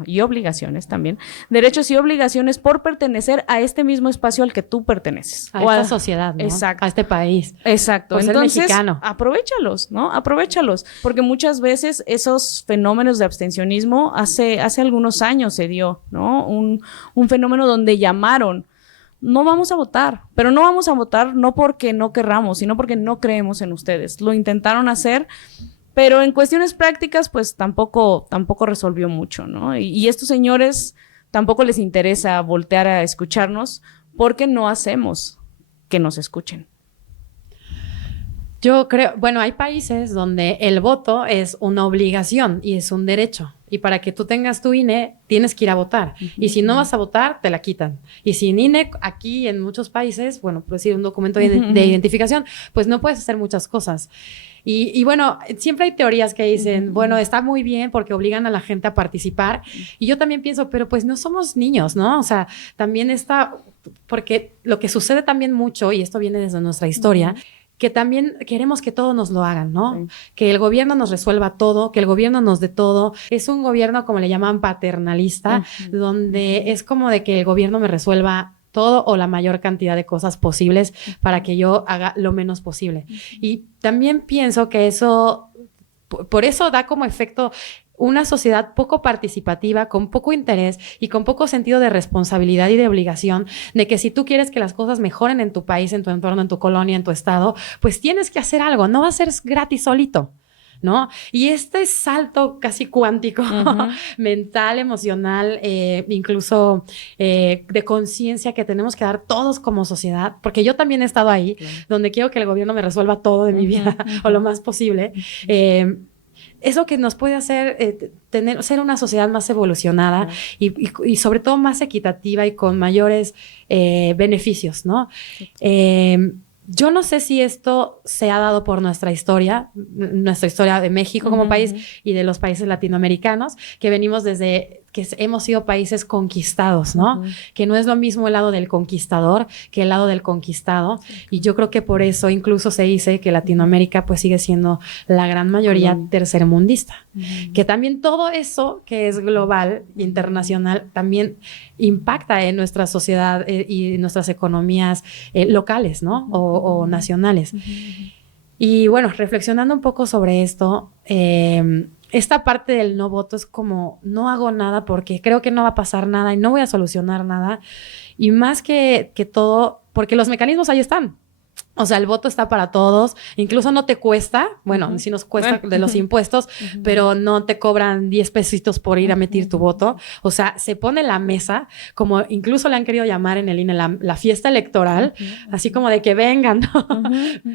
y obligaciones también, derechos y obligaciones por pertenecer a este mismo espacio al que tú perteneces. A esta sociedad, ¿no? Exacto. A este país. Exacto. Por ser entonces, mexicano. Aprovéchalos, ¿no? Aprovéchalos, porque muchas veces esos fenómenos de abstencionismo hace algunos años se dio, ¿no? Un fenómeno donde llamaron, no vamos a votar, pero no vamos a votar no porque no querramos, sino porque no creemos en ustedes. Lo intentaron hacer, pero en cuestiones prácticas, pues tampoco resolvió mucho, ¿no? Y estos señores tampoco les interesa voltear a escucharnos porque no hacemos que nos escuchen. Yo creo, hay países donde el voto es una obligación y es un derecho. Y para que tú tengas tu INE, tienes que ir a votar. Uh-huh. Y si no vas a votar, te la quitan. Y sin INE, aquí en muchos países, pues sí, un documento de identificación, pues no puedes hacer muchas cosas. Y siempre hay teorías que dicen, está muy bien porque obligan a la gente a participar. Y yo también pienso, pero pues no somos niños, ¿no? O sea, también porque lo que sucede también mucho, y esto viene desde nuestra historia, que también queremos que todo nos lo hagan, ¿no? Sí. Que el gobierno nos resuelva todo, que el gobierno nos dé todo. Es un gobierno, como le llaman, paternalista, donde es como de que el gobierno me resuelva todo o la mayor cantidad de cosas posibles para que yo haga lo menos posible. Y también pienso que eso, por eso da como efecto una sociedad poco participativa, con poco interés y con poco sentido de responsabilidad y de obligación, de que si tú quieres que las cosas mejoren en tu país, en tu entorno, en tu colonia, en tu estado, pues tienes que hacer algo, no va a ser gratis solito, ¿no? Y este salto casi cuántico, mental, emocional, incluso de conciencia que tenemos que dar todos como sociedad, porque yo también he estado ahí, donde quiero que el gobierno me resuelva todo de mi vida o lo más posible, eso que nos puede hacer ser una sociedad más evolucionada y sobre todo más equitativa y con mayores beneficios, ¿no? Yo no sé si esto se ha dado por nuestra historia de México como país y de los países latinoamericanos, que venimos desde que hemos sido países conquistados, ¿no? Que no es lo mismo el lado del conquistador que el lado del conquistado. Y yo creo que por eso incluso se dice que Latinoamérica pues sigue siendo la gran mayoría tercermundista. Que también todo eso que es global, internacional, también impacta en nuestra sociedad y en nuestras economías locales, ¿no? O nacionales. Y reflexionando un poco sobre esto, esta parte del no voto es como, no hago nada porque creo que no va a pasar nada y no voy a solucionar nada. Y más que todo, porque los mecanismos ahí están. O sea, el voto está para todos, incluso no te cuesta, bueno, sí nos cuesta de los impuestos, pero no te cobran 10 pesitos por ir a emitir tu voto. O sea, se pone la mesa, como incluso le han querido llamar en el INE la fiesta electoral, así como de que vengan, ¿no?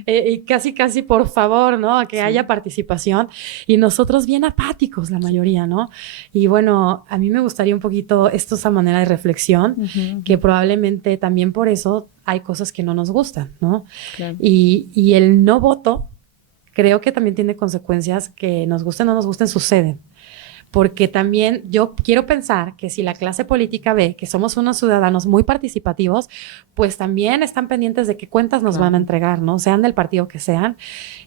Y casi por favor, ¿no? Que haya participación. Y nosotros bien apáticos, la mayoría, ¿no? Y bueno, a mí me gustaría un poquito esa manera de reflexión, que probablemente también por eso hay cosas que no nos gustan, ¿no? Claro. Y el no voto creo que también tiene consecuencias que nos gusten o no nos gusten, suceden. Porque también yo quiero pensar que si la clase política ve que somos unos ciudadanos muy participativos, pues también están pendientes de qué cuentas nos van a entregar, ¿no? Sean del partido que sean.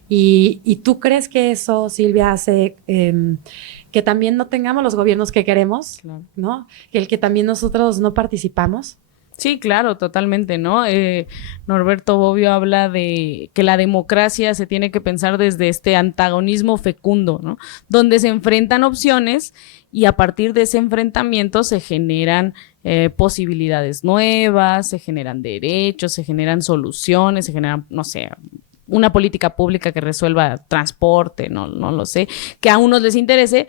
Y tú crees que eso, Silvia, hace que también no tengamos los gobiernos que queremos, ¿no? Que también nosotros no participamos. Sí, claro, totalmente, ¿no? Norberto Bobbio habla de que la democracia se tiene que pensar desde este antagonismo fecundo, ¿no? Donde se enfrentan opciones y a partir de ese enfrentamiento se generan posibilidades nuevas, se generan derechos, se generan soluciones, se generan, no sé, una política pública que resuelva transporte, no lo sé, que a unos les interese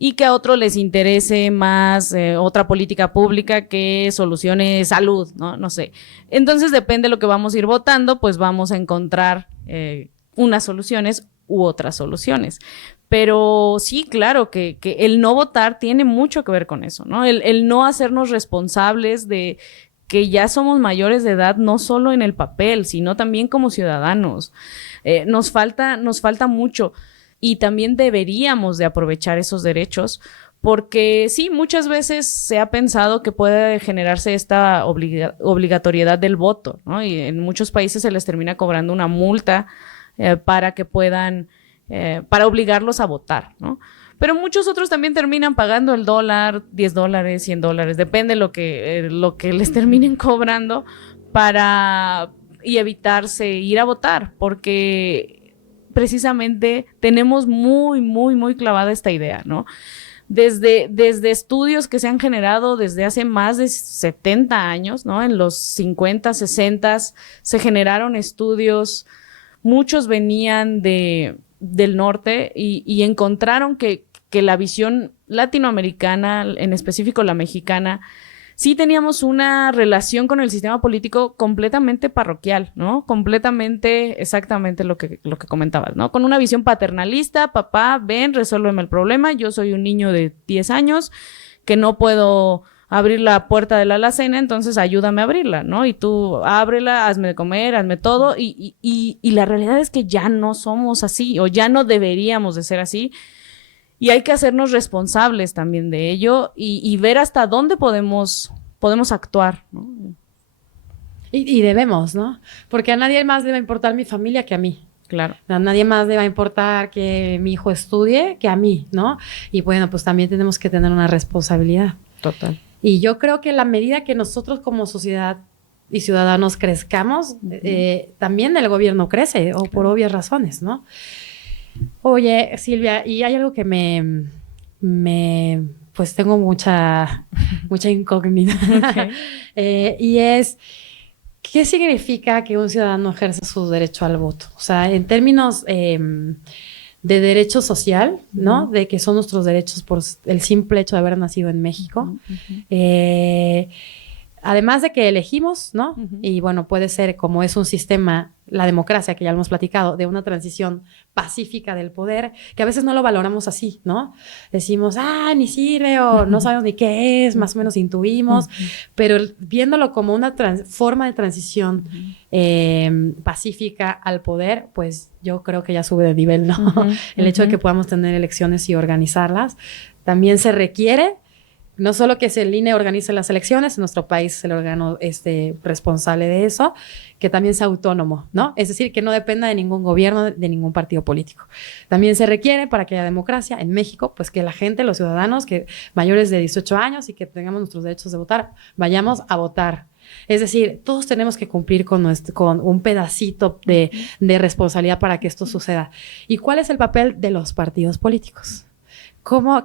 y que a otros les interese más otra política pública que solucione salud, no sé. Entonces, depende de lo que vamos a ir votando, pues vamos a encontrar unas soluciones u otras soluciones. Pero sí, claro, que el no votar tiene mucho que ver con eso, ¿no? El no hacernos responsables de que ya somos mayores de edad, no solo en el papel, sino también como ciudadanos. Nos falta mucho. Y también deberíamos de aprovechar esos derechos porque sí, muchas veces se ha pensado que puede generarse esta obligatoriedad del voto, ¿no? Y en muchos países se les termina cobrando una multa para que puedan, para obligarlos a votar, ¿no? Pero muchos otros también terminan pagando el $10, $100, depende lo que les terminen cobrando y evitarse ir a votar, porque precisamente tenemos muy, muy, muy clavada esta idea, ¿no? Desde estudios que se han generado desde hace más de 70 años, ¿no? En los 50, 60 se generaron estudios, muchos venían del norte y encontraron que la visión latinoamericana, en específico la mexicana, sí teníamos una relación con el sistema político completamente parroquial, ¿no? Completamente, exactamente lo que comentabas, ¿no? Con una visión paternalista, papá, ven, resuélveme el problema, yo soy un niño de 10 años que no puedo abrir la puerta de la alacena, entonces ayúdame a abrirla, ¿no? Y tú ábrela, hazme de comer, hazme todo, y la realidad es que ya no somos así, o ya no deberíamos de ser así. Y hay que hacernos responsables también de ello y ver hasta dónde podemos actuar, ¿no? Y debemos, ¿no? Porque a nadie más le va a importar mi familia que a mí. Claro. A nadie más le va a importar que mi hijo estudie que a mí, ¿no? Y bueno, pues también tenemos que tener una responsabilidad. Total. Y yo creo que la medida que nosotros como sociedad y ciudadanos crezcamos, también el gobierno crece, o por obvias razones, ¿no? Oye, Silvia, y hay algo que pues tengo mucha incógnita. Okay. Y es, ¿qué significa que un ciudadano ejerza su derecho al voto? O sea, en términos de derecho social, ¿no? De que son nuestros derechos por el simple hecho de haber nacido en México. Además de que elegimos, ¿no? Y bueno, puede ser, como es un sistema, la democracia, que ya lo hemos platicado, de una transición pacífica del poder, que a veces no lo valoramos así, ¿no? Decimos, ni sirve, o no sabemos ni qué es, más o menos intuimos, pero viéndolo como una forma de transición pacífica al poder, pues yo creo que ya sube de nivel, ¿no? El hecho de que podamos tener elecciones y organizarlas, también se requiere. No solo que el INE organice las elecciones, en nuestro país es el órgano responsable de eso, que también sea autónomo, ¿no? Es decir, que no dependa de ningún gobierno, de ningún partido político. También se requiere, para que haya democracia en México, pues que la gente, los ciudadanos, que mayores de 18 años y que tengamos nuestros derechos de votar, vayamos a votar. Es decir, todos tenemos que cumplir con un pedacito de responsabilidad para que esto suceda. ¿Y cuál es el papel de los partidos políticos?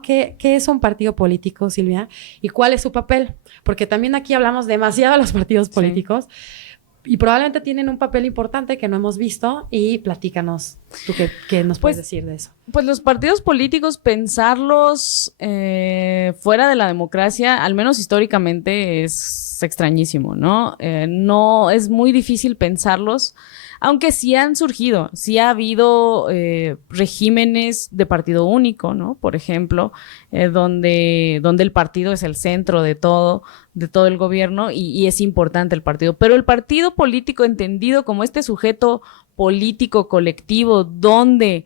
¿Qué es un partido político, Silvia? ¿Y cuál es su papel? Porque también aquí hablamos demasiado de los partidos políticos, y probablemente tienen un papel importante que no hemos visto, y platícanos, ¿tú qué nos puedes decir de eso? Pues los partidos políticos, pensarlos fuera de la democracia, al menos históricamente, es extrañísimo, ¿no? No, es muy difícil pensarlos, aunque sí han surgido, sí ha habido regímenes de partido único, ¿no? Por ejemplo, donde el partido es el centro de todo el gobierno y es importante el partido. Pero el partido político entendido como este sujeto político colectivo donde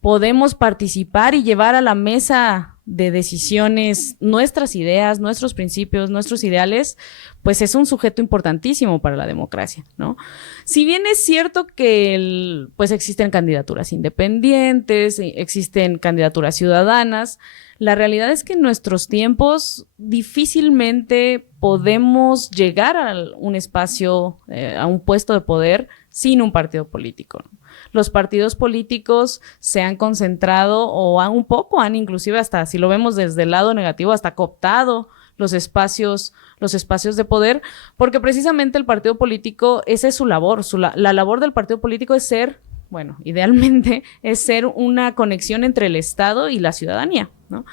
podemos participar y llevar a la mesa de decisiones nuestras ideas, nuestros principios, nuestros ideales, pues es un sujeto importantísimo para la democracia, ¿no? Si bien es cierto que pues existen candidaturas independientes, existen candidaturas ciudadanas, la realidad es que en nuestros tiempos difícilmente podemos llegar a un espacio, a un puesto de poder sin un partido político, ¿no? Los partidos políticos se han concentrado o han inclusive hasta, si lo vemos desde el lado negativo, hasta cooptado los espacios de poder, porque precisamente el partido político, esa es su labor, la labor del partido político es ser, bueno, idealmente es ser una conexión entre el Estado y la ciudadanía, ¿no?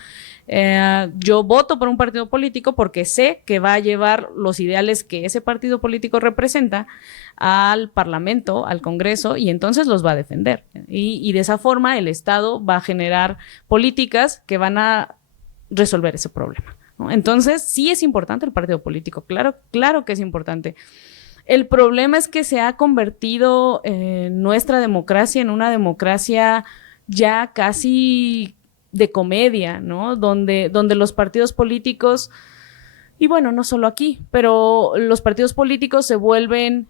Yo voto por un partido político porque sé que va a llevar los ideales que ese partido político representa al Parlamento, al Congreso, y entonces los va a defender. Y de esa forma el Estado va a generar políticas que van a resolver ese problema, ¿no? Entonces sí es importante el partido político, claro que es importante. El problema es que se ha convertido nuestra democracia en una democracia ya casi de comedia, ¿no? Donde los partidos políticos, y bueno, no solo aquí, pero los partidos políticos se vuelven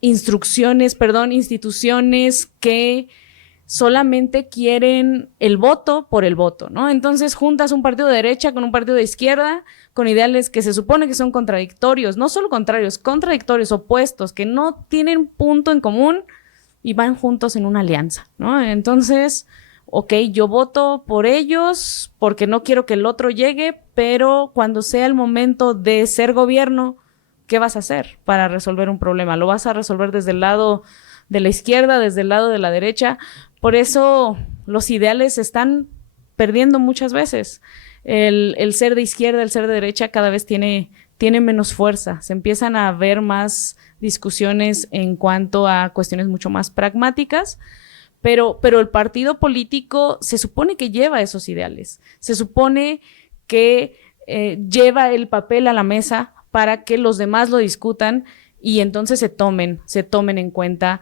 instituciones que solamente quieren el voto por el voto, ¿no? Entonces juntas un partido de derecha con un partido de izquierda, con ideales que se supone que son contradictorios, no solo contradictorios, opuestos, que no tienen punto en común y van juntos en una alianza, ¿no? Entonces, ok, yo voto por ellos porque no quiero que el otro llegue, pero cuando sea el momento de ser gobierno, ¿qué vas a hacer para resolver un problema? ¿Lo vas a resolver desde el lado de la izquierda, desde el lado de la derecha? Por eso los ideales se están perdiendo muchas veces. El ser de izquierda, el ser de derecha cada vez tiene menos fuerza. Se empiezan a ver más discusiones en cuanto a cuestiones mucho más pragmáticas, pero el partido político se supone que lleva esos ideales. Se supone que lleva el papel a la mesa para que los demás lo discutan y entonces se tomen en cuenta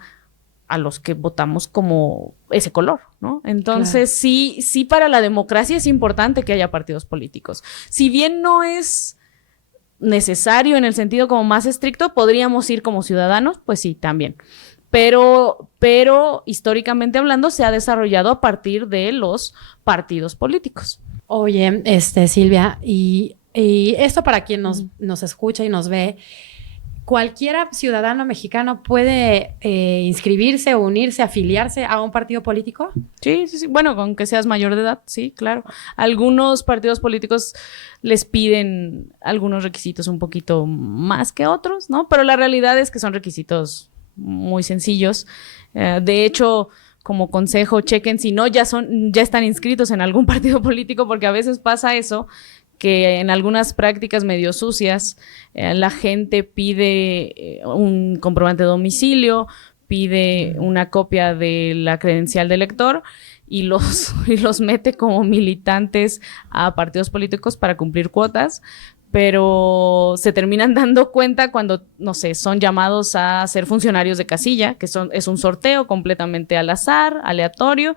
a los que votamos como ese color, ¿no? Entonces, claro. Sí para la democracia es importante que haya partidos políticos. Si bien no es necesario en el sentido como más estricto, podríamos ir como ciudadanos, pues sí, también. Pero históricamente hablando se ha desarrollado a partir de los partidos políticos. Oye, Silvia, y esto para quien nos escucha y nos ve, ¿cualquier ciudadano mexicano puede inscribirse o unirse, afiliarse a un partido político? Sí. Bueno, con que seas mayor de edad, sí, claro. Algunos partidos políticos les piden algunos requisitos un poquito más que otros, ¿no? Pero la realidad es que son requisitos muy sencillos. De hecho, como consejo, chequen si no ya están inscritos en algún partido político, porque a veces pasa eso, que en algunas prácticas medio sucias la gente pide un comprobante de domicilio, pide una copia de la credencial de elector y los mete como militantes a partidos políticos para cumplir cuotas, pero se terminan dando cuenta cuando, no sé, son llamados a ser funcionarios de casilla, que es un sorteo completamente al azar, aleatorio,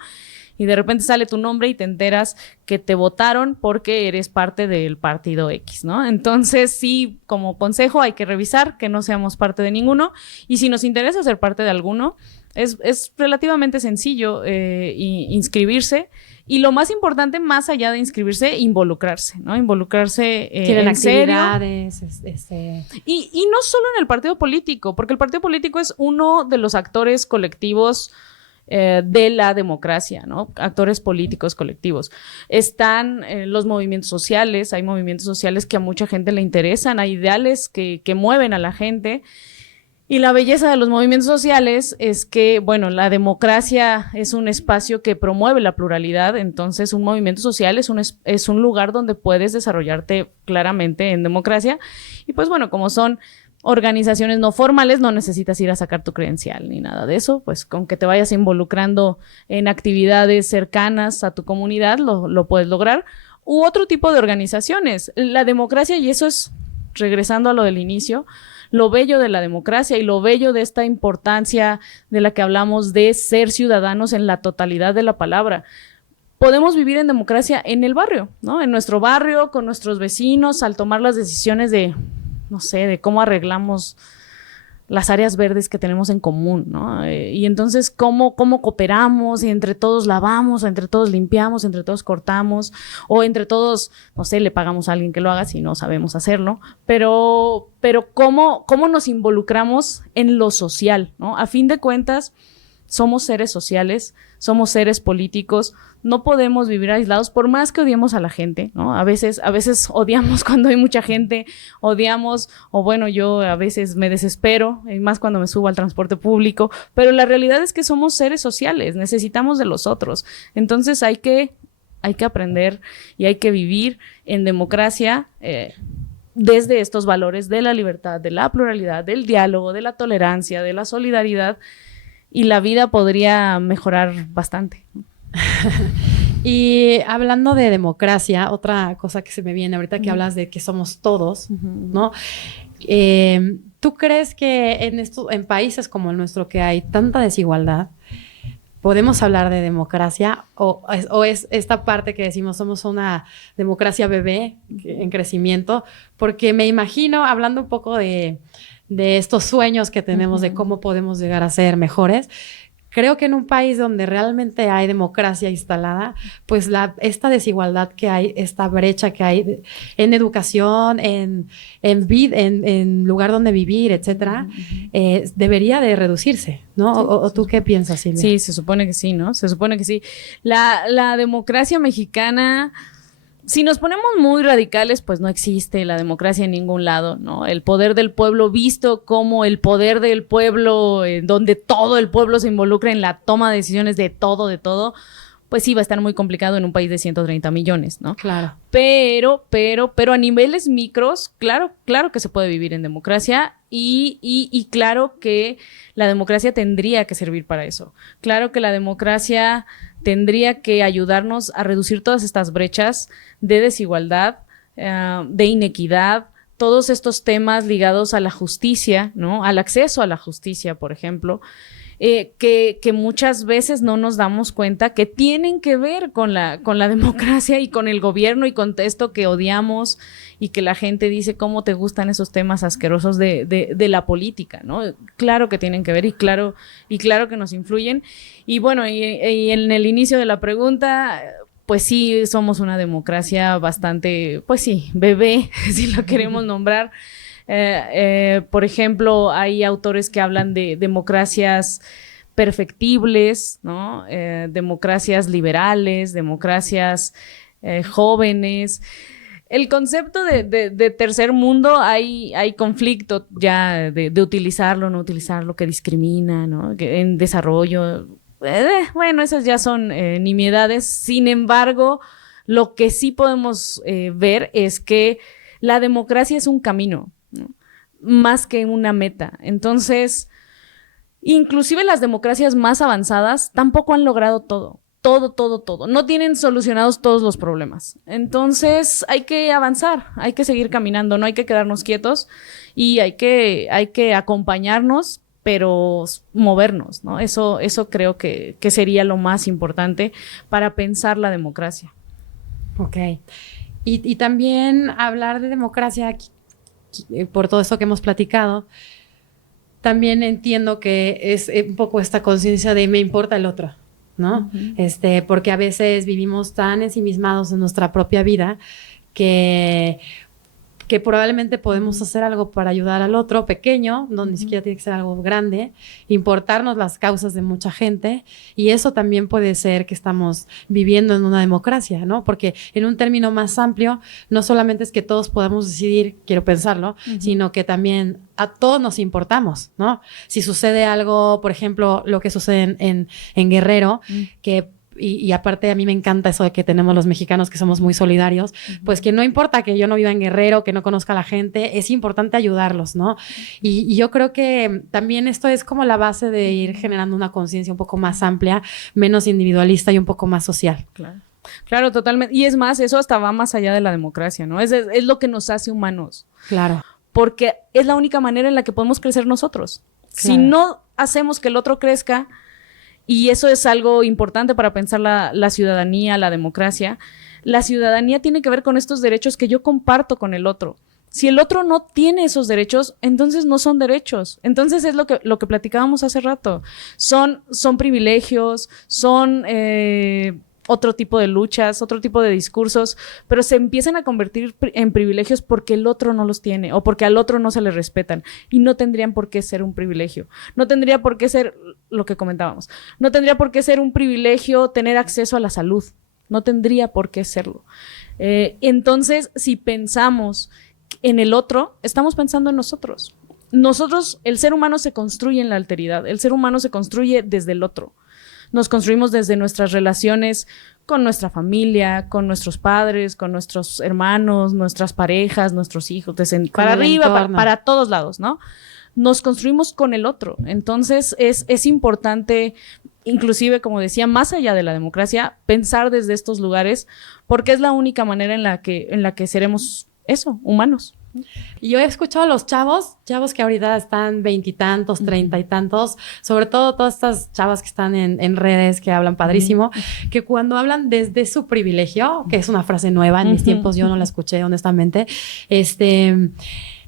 y de repente sale tu nombre y te enteras que te votaron porque eres parte del partido X, ¿no? Entonces, sí, como consejo hay que revisar que no seamos parte de ninguno, y si nos interesa ser parte de alguno, es relativamente sencillo inscribirse, y lo más importante, más allá de inscribirse, involucrarse, ¿no? Involucrarse en actividades, serio. Y no solo en el partido político, porque el partido político es uno de los actores colectivos de la democracia, ¿no? Actores políticos colectivos. Están los movimientos sociales, hay movimientos sociales que a mucha gente le interesan, hay ideales que mueven a la gente, Y la belleza de los movimientos sociales es que, bueno, la democracia es un espacio que promueve la pluralidad, entonces un movimiento social es un lugar donde puedes desarrollarte claramente en democracia. Y pues bueno, como son organizaciones no formales, no necesitas ir a sacar tu credencial ni nada de eso, pues con que te vayas involucrando en actividades cercanas a tu comunidad lo puedes lograr. U otro tipo de organizaciones. La democracia, y eso es, regresando a lo del inicio, lo bello de la democracia y lo bello de esta importancia de la que hablamos de ser ciudadanos en la totalidad de la palabra. Podemos vivir en democracia en el barrio, ¿no? En nuestro barrio, con nuestros vecinos, al tomar las decisiones de, no sé, de cómo arreglamos las áreas verdes que tenemos en común, ¿no? Y entonces, ¿cómo cooperamos? Y entre todos lavamos, o entre todos limpiamos, entre todos cortamos, o entre todos, no sé, le pagamos a alguien que lo haga si no sabemos hacerlo, pero ¿cómo nos involucramos en lo social, ¿no? A fin de cuentas, somos seres sociales, somos seres políticos, no podemos vivir aislados por más que odiemos a la gente, ¿no? A veces odiamos cuando hay mucha gente, odiamos, o bueno, yo a veces me desespero, y más cuando me subo al transporte público, pero la realidad es que somos seres sociales, necesitamos de los otros. Entonces hay que aprender y hay que vivir en democracia, desde estos valores de la libertad, de la pluralidad, del diálogo, de la tolerancia, de la solidaridad, y la vida podría mejorar bastante. Y hablando de democracia, otra cosa que se me viene ahorita que hablas de que somos todos, ¿no? ¿Tú crees que en países como el nuestro, que hay tanta desigualdad, podemos hablar de democracia? ¿O es esta parte que decimos somos una democracia bebé en crecimiento? Porque me imagino, hablando un poco de estos sueños que tenemos de cómo podemos llegar a ser mejores, creo que en un país donde realmente hay democracia instalada, pues esta desigualdad que hay, esta brecha que hay en educación, en lugar donde vivir, etcétera, debería de reducirse, ¿no? Sí. ¿O tú qué piensas, Silvia? Sí, se supone que sí, ¿no? Se supone que sí. La democracia mexicana, si nos ponemos muy radicales, pues no existe la democracia en ningún lado, ¿no? El poder del pueblo visto como el poder del pueblo, donde todo el pueblo se involucra en la toma de decisiones de todo, pues sí va a estar muy complicado en un país de 130 millones, ¿no? Claro. Pero a niveles micros, claro que se puede vivir en democracia y claro que la democracia tendría que servir para eso. Claro que la democracia tendría que ayudarnos a reducir todas estas brechas de desigualdad, de inequidad, todos estos temas ligados a la justicia, ¿no? Al acceso a la justicia, por ejemplo, que muchas veces no nos damos cuenta que tienen que ver con la democracia y con el gobierno y con esto que odiamos y que la gente dice cómo te gustan esos temas asquerosos de la política, ¿no? Claro que tienen que ver y claro que nos influyen. Y bueno, y en el inicio de la pregunta, pues sí, somos una democracia bastante, pues sí, bebé, si lo queremos nombrar. Por ejemplo, hay autores que hablan de democracias perfectibles, ¿no? Democracias liberales, democracias jóvenes. El concepto de tercer mundo, hay conflicto ya de utilizarlo, no utilizarlo, que discrimina, ¿no? Que en desarrollo. Bueno, esas ya son nimiedades. Sin embargo, lo que sí podemos ver es que la democracia es un camino, ¿no? Más que una meta. Entonces, inclusive las democracias más avanzadas tampoco han logrado todo. No tienen solucionados todos los problemas. Entonces, hay que avanzar, hay que seguir caminando, no hay que quedarnos quietos y hay que acompañarnos, pero movernos, ¿no? Eso creo que sería lo más importante para pensar la democracia. Ok. Y también hablar de democracia, por todo esto que hemos platicado, también entiendo que es un poco esta conciencia de me importa el otro, ¿no? Porque a veces vivimos tan ensimismados en nuestra propia vida que que probablemente podemos hacer algo para ayudar al otro pequeño, no ni siquiera tiene que ser algo grande, importarnos las causas de mucha gente, y eso también puede ser que estamos viviendo en una democracia, ¿no? Porque en un término más amplio, no solamente es que todos podamos decidir, quiero pensarlo, sino que también a todos nos importamos, ¿no? Si sucede algo, por ejemplo, lo que sucede en Guerrero, que y aparte a mí me encanta eso de que tenemos los mexicanos que somos muy solidarios, pues que no importa que yo no viva en Guerrero, que no conozca a la gente, es importante ayudarlos, ¿no? Y yo creo que también esto es como la base de ir generando una conciencia un poco más amplia, menos individualista y un poco más social. Claro. Claro, totalmente. Y es más, eso hasta va más allá de la democracia, ¿no? Es lo que nos hace humanos. Claro. Porque es la única manera en la que podemos crecer nosotros. Claro. Si no hacemos que el otro crezca, y eso es algo importante para pensar la ciudadanía, la democracia. La ciudadanía tiene que ver con estos derechos que yo comparto con el otro. Si el otro no tiene esos derechos, entonces no son derechos. Entonces es lo que platicábamos hace rato. Son privilegios, son otro tipo de luchas, otro tipo de discursos, pero se empiezan a convertir en privilegios porque el otro no los tiene o porque al otro no se le respetan, y no tendrían por qué ser un privilegio. No tendría por qué ser lo que comentábamos. No tendría por qué ser un privilegio tener acceso a la salud. No tendría por qué serlo. Entonces, si pensamos en el otro, estamos pensando en nosotros. Nosotros, el ser humano se construye en la alteridad. El ser humano se construye desde el otro. Nos construimos desde nuestras relaciones con nuestra familia, con nuestros padres, con nuestros hermanos, nuestras parejas, nuestros hijos, para arriba, para todos lados, ¿no? Nos construimos con el otro. Entonces es importante, inclusive, como decía, más allá de la democracia, pensar desde estos lugares, porque es la única manera en la que seremos eso, humanos. Y yo he escuchado a los chavos que ahorita están 20 y tantos, 30 y tantos, sobre todo todas estas chavas que están en redes, que hablan padrísimo, que cuando hablan desde su privilegio, que es una frase nueva, en mis tiempos yo no la escuché honestamente,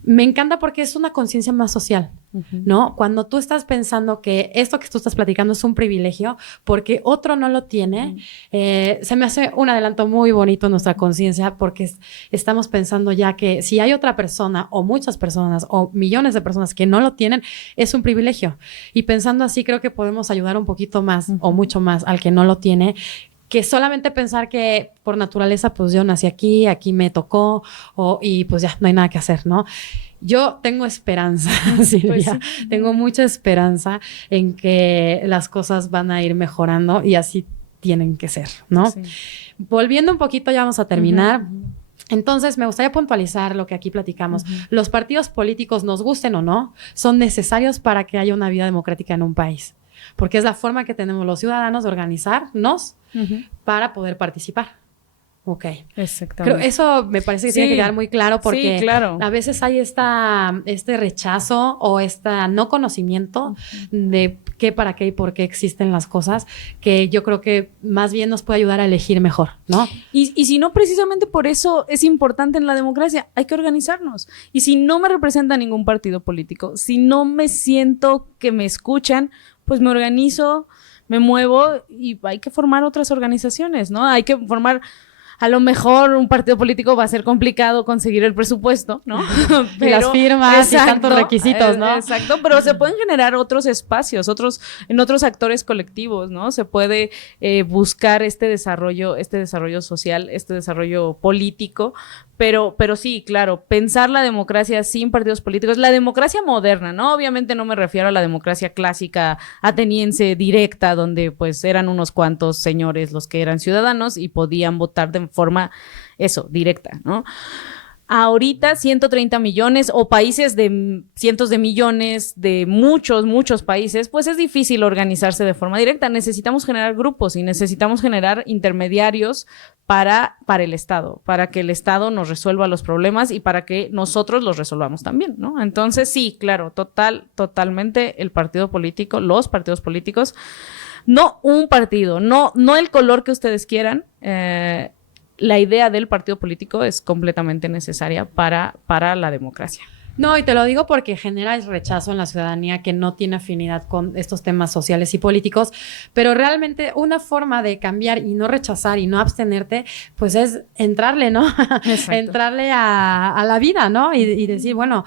me encanta porque es una conciencia más social, ¿no? Cuando tú estás pensando que esto que tú estás platicando es un privilegio porque otro no lo tiene, se me hace un adelanto muy bonito en nuestra conciencia, porque estamos pensando ya que si hay otra persona o muchas personas o millones de personas que no lo tienen, es un privilegio. Y pensando así, creo que podemos ayudar un poquito más o mucho más al que no lo tiene, que solamente pensar que por naturaleza, pues yo nací aquí me tocó, y pues ya no hay nada que hacer, ¿no? Yo tengo esperanza, Silvia, pues sí. Tengo mucha esperanza en que las cosas van a ir mejorando y así tienen que ser, ¿no? Sí. Volviendo un poquito, ya vamos a terminar. Entonces, me gustaría puntualizar lo que aquí platicamos. Los partidos políticos, nos gusten o no, son necesarios para que haya una vida democrática en un país, porque es la forma que tenemos los ciudadanos de organizarnos para poder participar. Ok. Exactamente. Creo eso me parece que tiene que quedar muy claro, porque claro, a veces hay este rechazo o este no conocimiento de qué, para qué y por qué existen las cosas, que yo creo que más bien nos puede ayudar a elegir mejor, ¿no? Y si no, precisamente por eso es importante en la democracia, hay que organizarnos. Y si no me representa ningún partido político, si no me siento que me escuchan, pues me organizo, me muevo y hay que formar otras organizaciones, ¿no? Hay que formar... A lo mejor un partido político va a ser complicado conseguir el presupuesto, ¿no? Pero, y las firmas y tantos requisitos, ¿no? Exacto, pero se pueden generar otros espacios, en otros actores colectivos, ¿no? Se puede buscar este desarrollo social, este desarrollo político, pero sí, claro, pensar la democracia sin partidos políticos, la democracia moderna, ¿no? Obviamente no me refiero a la democracia clásica ateniense directa, donde pues eran unos cuantos señores los que eran ciudadanos y podían votar de forma, directa, ¿no? Ahorita 130 millones o países de cientos de millones, de muchos países, pues es difícil organizarse de forma directa. Necesitamos generar grupos y necesitamos generar intermediarios para el Estado, para que el Estado nos resuelva los problemas y para que nosotros los resolvamos también, ¿no? Entonces, sí, claro, totalmente los partidos políticos, no un partido, no el color que ustedes quieran, la idea del partido político es completamente necesaria para la democracia. No, y te lo digo porque genera el rechazo en la ciudadanía que no tiene afinidad con estos temas sociales y políticos, pero realmente una forma de cambiar y no rechazar y no abstenerte, pues es entrarle, ¿no? Entrarle a la vida, ¿no? Y decir, bueno,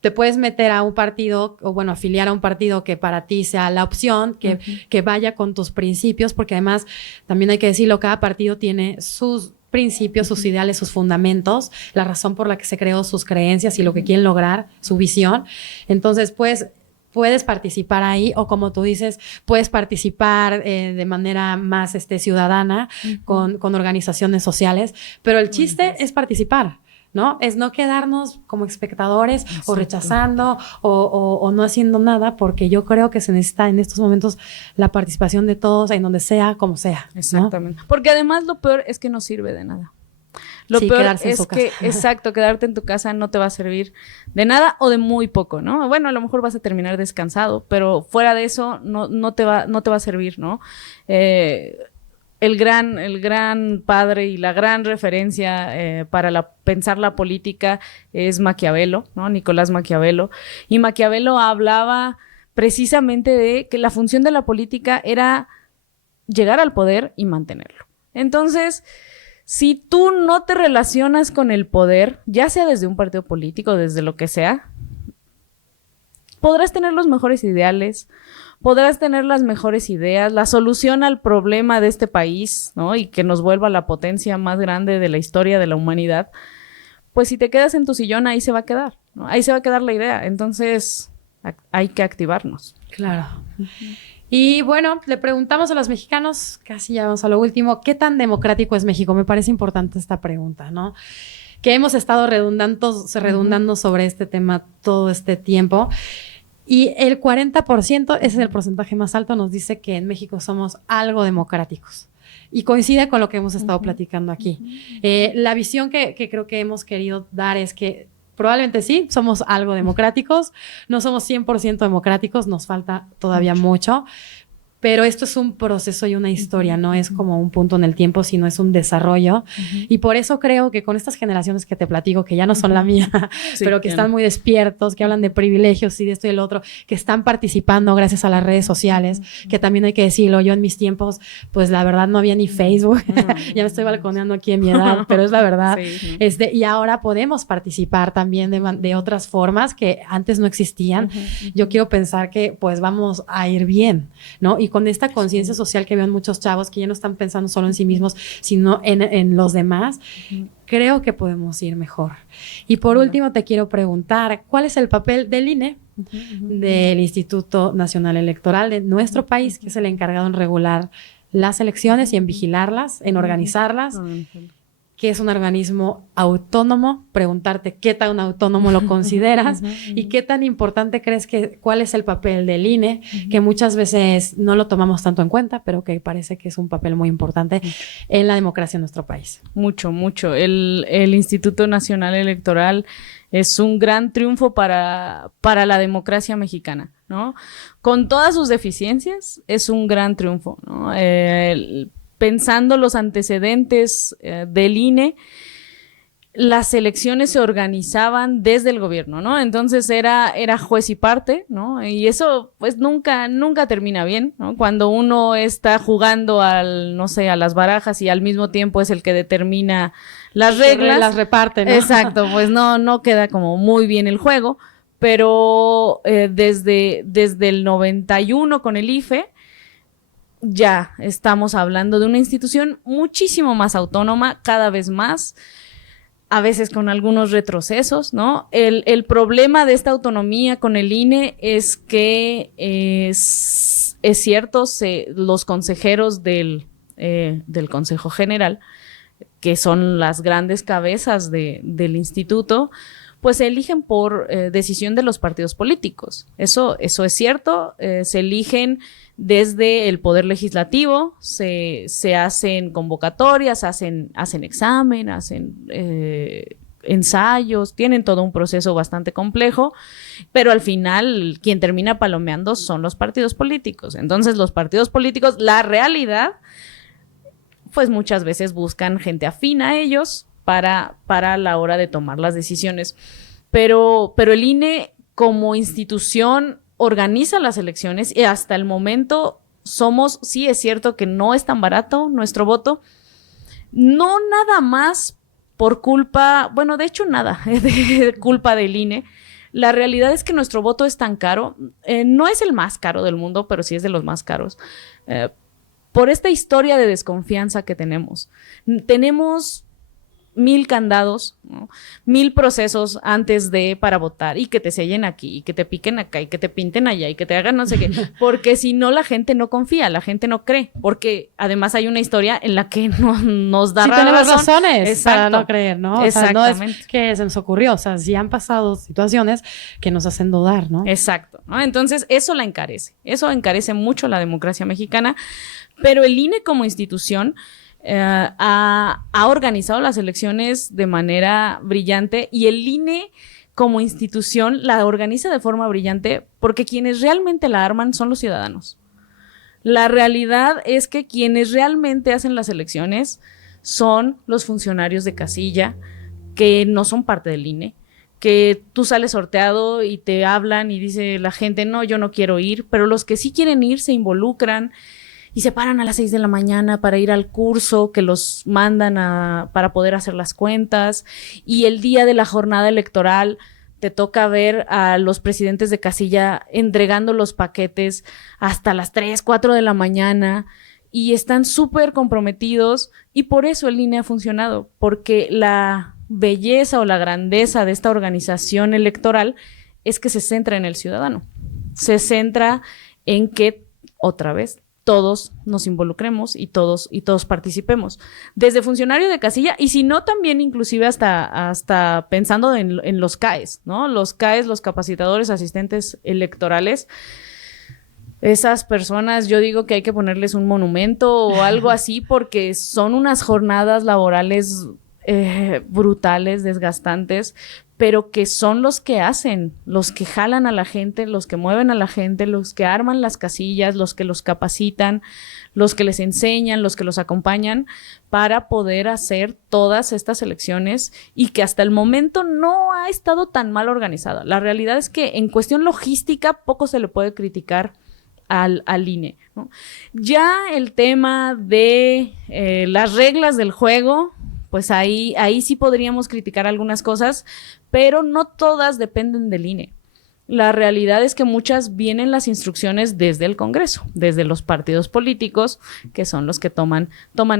te puedes meter a un partido o, bueno, afiliar a un partido que para ti sea la opción, que vaya con tus principios, porque además, también hay que decirlo, cada partido tiene sus principios, sus ideales, sus fundamentos, la razón por la que se creó, sus creencias y lo que quieren lograr, su visión. Entonces, pues, puedes participar ahí o, como tú dices, puedes participar de manera más ciudadana con organizaciones sociales, pero el chiste es participar, ¿no? Es no quedarnos como espectadores. Exacto. O rechazando o no haciendo nada, porque yo creo que se necesita en estos momentos la participación de todos en donde sea, como sea, ¿no? Exactamente. Porque además lo peor es que no sirve de nada. Lo peor es que, exacto, quedarte en tu casa no te va a servir de nada o de muy poco, ¿no? Bueno, a lo mejor vas a terminar descansado, pero fuera de eso no te va a servir, ¿no? El gran padre y la gran referencia para pensar la política es Maquiavelo, ¿no? Nicolás Maquiavelo. Y Maquiavelo hablaba precisamente de que la función de la política era llegar al poder y mantenerlo. Entonces, si tú no te relacionas con el poder, ya sea desde un partido político, desde lo que sea, podrás tener los mejores ideales, podrás tener las mejores ideas, la solución al problema de este país, ¿no? Y que nos vuelva la potencia más grande de la historia de la humanidad. Pues si te quedas en tu sillón, ahí se va a quedar, ¿no? Ahí se va a quedar la idea. Entonces, hay que activarnos. Claro. Y bueno, le preguntamos a los mexicanos, casi ya vamos a lo último, ¿qué tan democrático es México? Me parece importante esta pregunta, ¿no? Que hemos estado redundando sobre este tema todo este tiempo. Y el 40%, ese es el porcentaje más alto, nos dice que en México somos algo democráticos. Y coincide con lo que hemos estado platicando aquí. La visión que creo que hemos querido dar es que probablemente sí, somos algo democráticos, no somos 100% democráticos, nos falta todavía mucho, pero esto es un proceso y una historia, no es como un punto en el tiempo, sino es un desarrollo. Y por eso creo que con estas generaciones que te platico, que ya no son la mía, sí, pero que están muy despiertos, que hablan de privilegios y de esto y el otro, que están participando gracias a las redes sociales, que también hay que decirlo, yo en mis tiempos, pues la verdad no había ni Facebook, ya me estoy balconeando aquí en mi edad, pero es la verdad. Sí, y ahora podemos participar también de otras formas que antes no existían. Yo quiero pensar que pues vamos a ir bien, ¿no? Y con esta conciencia social que veo en muchos chavos que ya no están pensando solo en sí mismos, sino en los demás, creo que podemos ir mejor. Y por último, te quiero preguntar, ¿cuál es el papel del INE, del Instituto Nacional Electoral de nuestro país, que es el encargado en regular las elecciones y en vigilarlas, en organizarlas? Que es un organismo autónomo, preguntarte qué tan autónomo lo consideras y qué tan importante crees cuál es el papel del INE, que muchas veces no lo tomamos tanto en cuenta, pero que parece que es un papel muy importante en la democracia en nuestro país. Mucho. El Instituto Nacional Electoral es un gran triunfo para la democracia mexicana, ¿no? Con todas sus deficiencias, es un gran triunfo, ¿no? Pensando los antecedentes del INE, las elecciones se organizaban desde el gobierno, ¿no? Entonces era juez y parte, ¿no? Y eso pues nunca termina bien, ¿no? Cuando uno está jugando a las barajas y al mismo tiempo es el que determina las reglas. Las reparte, ¿no? Exacto, pues no queda como muy bien el juego, pero desde el 91 con el IFE, ya estamos hablando de una institución muchísimo más autónoma, cada vez más, a veces con algunos retrocesos, ¿no? El problema de esta autonomía con el INE es que es cierto, los consejeros del Consejo General, que son las grandes cabezas del instituto, pues se eligen por decisión de los partidos políticos. Eso es cierto, se eligen desde el Poder Legislativo, se hacen convocatorias, hacen examen, hacen ensayos, tienen todo un proceso bastante complejo, pero al final quien termina palomeando son los partidos políticos. Entonces los partidos políticos, la realidad, pues muchas veces buscan gente afín a ellos para la hora de tomar las decisiones. pero el INE como institución organiza las elecciones y hasta el momento sí es cierto que no es tan barato nuestro voto, no nada más por culpa, bueno, de hecho nada, de culpa del INE. La realidad es que nuestro voto es tan caro, no es el más caro del mundo, pero sí es de los más caros, por esta historia de desconfianza que tenemos. Tenemos 1000 candados, ¿no? 1000 procesos antes para votar, y que te sellen aquí, y que te piquen acá, y que te pinten allá, y que te hagan no sé qué, porque si no la gente no confía, la gente no cree, porque además hay una historia en la que nos da razones Exacto. para no creer, ¿no? Exactamente. O sea, no es que se nos ocurrió, o sea, sí han pasado situaciones que nos hacen dudar, ¿no? Exacto, ¿no? Entonces eso encarece mucho la democracia mexicana, pero el INE como institución ha organizado las elecciones de manera brillante, y el INE como institución la organiza de forma brillante porque quienes realmente la arman son los ciudadanos. La realidad es que quienes realmente hacen las elecciones son los funcionarios de casilla, que no son parte del INE, que tú sales sorteado y te hablan y dice la gente, no, yo no quiero ir, pero los que sí quieren ir se involucran y se paran a las 6 de la mañana para ir al curso que los mandan para poder hacer las cuentas, y el día de la jornada electoral te toca ver a los presidentes de casilla entregando los paquetes hasta las 3, 4 de la mañana, y están súper comprometidos, y por eso el INE ha funcionado, porque la belleza o la grandeza de esta organización electoral es que se centra en el ciudadano, se centra en que, otra vez, todos nos involucremos y todos participemos, desde funcionario de casilla, y si no también inclusive hasta pensando en los CAEs, ¿no? Los CAEs, los capacitadores asistentes electorales, esas personas yo digo que hay que ponerles un monumento o algo así, porque son unas jornadas laborales brutales, desgastantes, pero que son los que hacen, los que jalan a la gente, los que mueven a la gente, los que arman las casillas, los que los capacitan, los que les enseñan, los que los acompañan para poder hacer todas estas elecciones, y que hasta el momento no ha estado tan mal organizada. La realidad es que en cuestión logística poco se le puede criticar al INE, ¿no? Ya el tema de las reglas del juego, pues ahí sí podríamos criticar algunas cosas, pero no todas dependen del INE. La realidad es que muchas vienen las instrucciones desde el Congreso, desde los partidos políticos, que son los que toman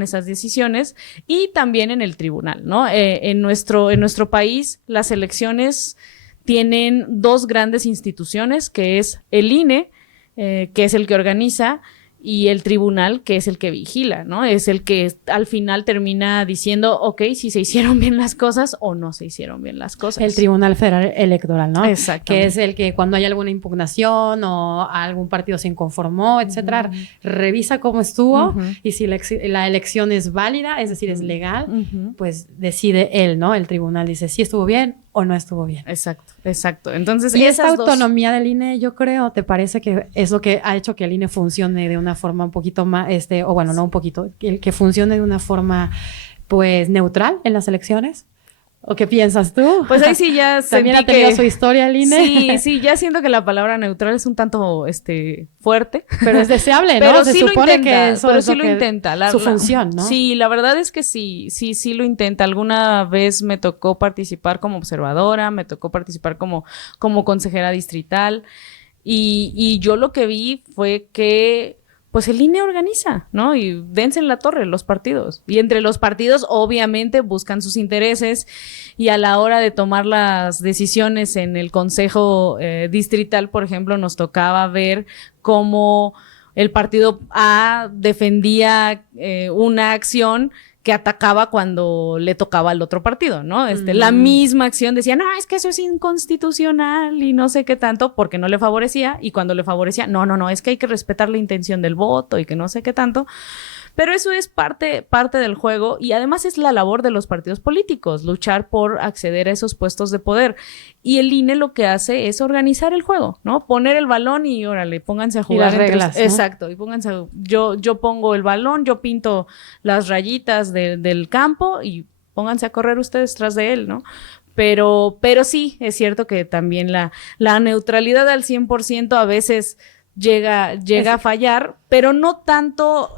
esas decisiones, y también en el tribunal, ¿no? En nuestro país, las elecciones tienen 2 grandes instituciones, que es el INE, que es el que organiza, y el tribunal, que es el que vigila, ¿no? Es el que al final termina diciendo, ok, si se hicieron bien las cosas o no se hicieron bien las cosas. El Tribunal Federal Electoral, ¿no? Exactamente. Que es el que cuando hay alguna impugnación o algún partido se inconformó, etcétera, revisa cómo estuvo, y si la elección es válida, es decir, es legal, pues decide él, ¿no? El tribunal dice si estuvo bien o no estuvo bien. Exacto. Entonces, y esta autonomía del INE, yo creo, ¿te parece que es lo que ha hecho que el INE funcione de una forma un poquito más, o bueno, no un poquito, que funcione de una forma, pues, neutral en las elecciones? ¿O qué piensas tú? Pues ahí sí ya también ha tenido su historia el INE. Sí, ya siento que la palabra neutral es un tanto fuerte. Pero es deseable, ¿no? Pero se sí supone lo intenta, que eso pero es sí lo lo intenta. Su función, ¿no? Sí, la verdad es que sí lo intenta. Alguna vez me tocó participar como observadora, me tocó participar como consejera distrital, y yo lo que vi fue que pues el INE organiza, ¿no? Y dense en la torre los partidos. Y entre los partidos, obviamente, buscan sus intereses, y a la hora de tomar las decisiones en el consejo distrital, por ejemplo, nos tocaba ver cómo el partido A defendía una acción que atacaba cuando le tocaba al otro partido, ¿no? La misma acción decía, no, es que eso es inconstitucional y no sé qué tanto, porque no le favorecía, y cuando le favorecía, no, es que hay que respetar la intención del voto y que no sé qué tanto. Pero eso es parte del juego, y además es la labor de los partidos políticos, luchar por acceder a esos puestos de poder. Y el INE lo que hace es organizar el juego, ¿no? Poner el balón y órale, pónganse a jugar. Y las reglas, ¿no? Exacto, y pónganse yo pongo el balón, yo pinto las rayitas del campo y pónganse a correr ustedes tras de él, ¿no? Pero sí, es cierto que también la neutralidad al 100% a veces llega a fallar, pero no tanto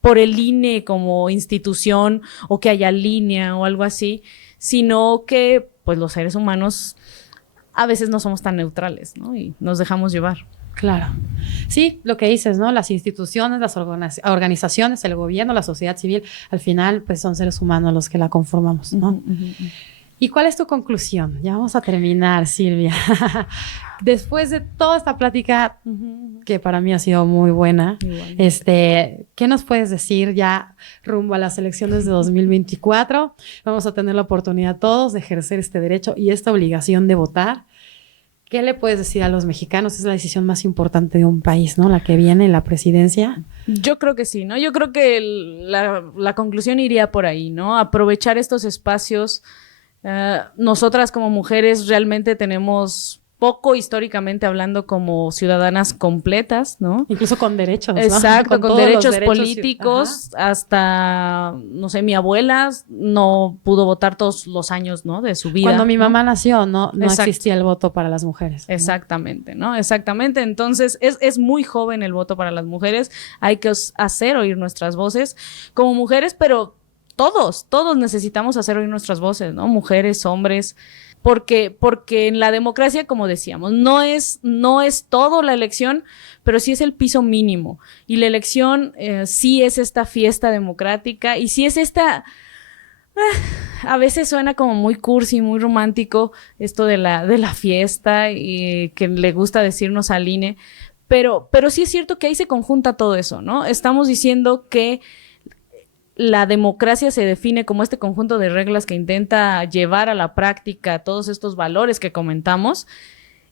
por el INE como institución o que haya línea o algo así, sino que pues los seres humanos a veces no somos tan neutrales, ¿no? Y nos dejamos llevar. Claro. Sí, lo que dices, ¿no? Las instituciones, las organizaciones, el gobierno, la sociedad civil, al final pues son seres humanos los que la conformamos, ¿no? ¿Y cuál es tu conclusión? Ya vamos a terminar, Silvia. Después de toda esta plática, que para mí ha sido muy buena, ¿qué nos puedes decir ya rumbo a las elecciones de 2024? Vamos a tener la oportunidad todos de ejercer este derecho y esta obligación de votar. ¿Qué le puedes decir a los mexicanos? Es la decisión más importante de un país, ¿no? La que viene, la presidencia. Yo creo que sí, ¿no? Yo creo que la conclusión iría por ahí, ¿no? Aprovechar estos espacios. Nosotras como mujeres realmente tenemos poco históricamente hablando como ciudadanas completas, ¿no? Incluso con derechos, ¿no? Exacto, con derechos políticos. Hasta, no sé, mi abuela no pudo votar todos los años, ¿no? De su vida. Cuando mi mamá nació, no existía el voto para las mujeres, ¿no? Exactamente, ¿no? Exactamente. Entonces, es muy joven el voto para las mujeres. Hay que hacer oír nuestras voces como mujeres, pero todos necesitamos hacer oír nuestras voces, ¿no? Mujeres, hombres, porque en la democracia, como decíamos, no es todo la elección, pero sí es el piso mínimo. Y la elección sí es esta fiesta democrática y sí es esta... a veces suena como muy cursi, muy romántico esto de la fiesta y que le gusta decirnos al INE, pero sí es cierto que ahí se conjunta todo eso, ¿no? Estamos diciendo que la democracia se define como este conjunto de reglas que intenta llevar a la práctica todos estos valores que comentamos,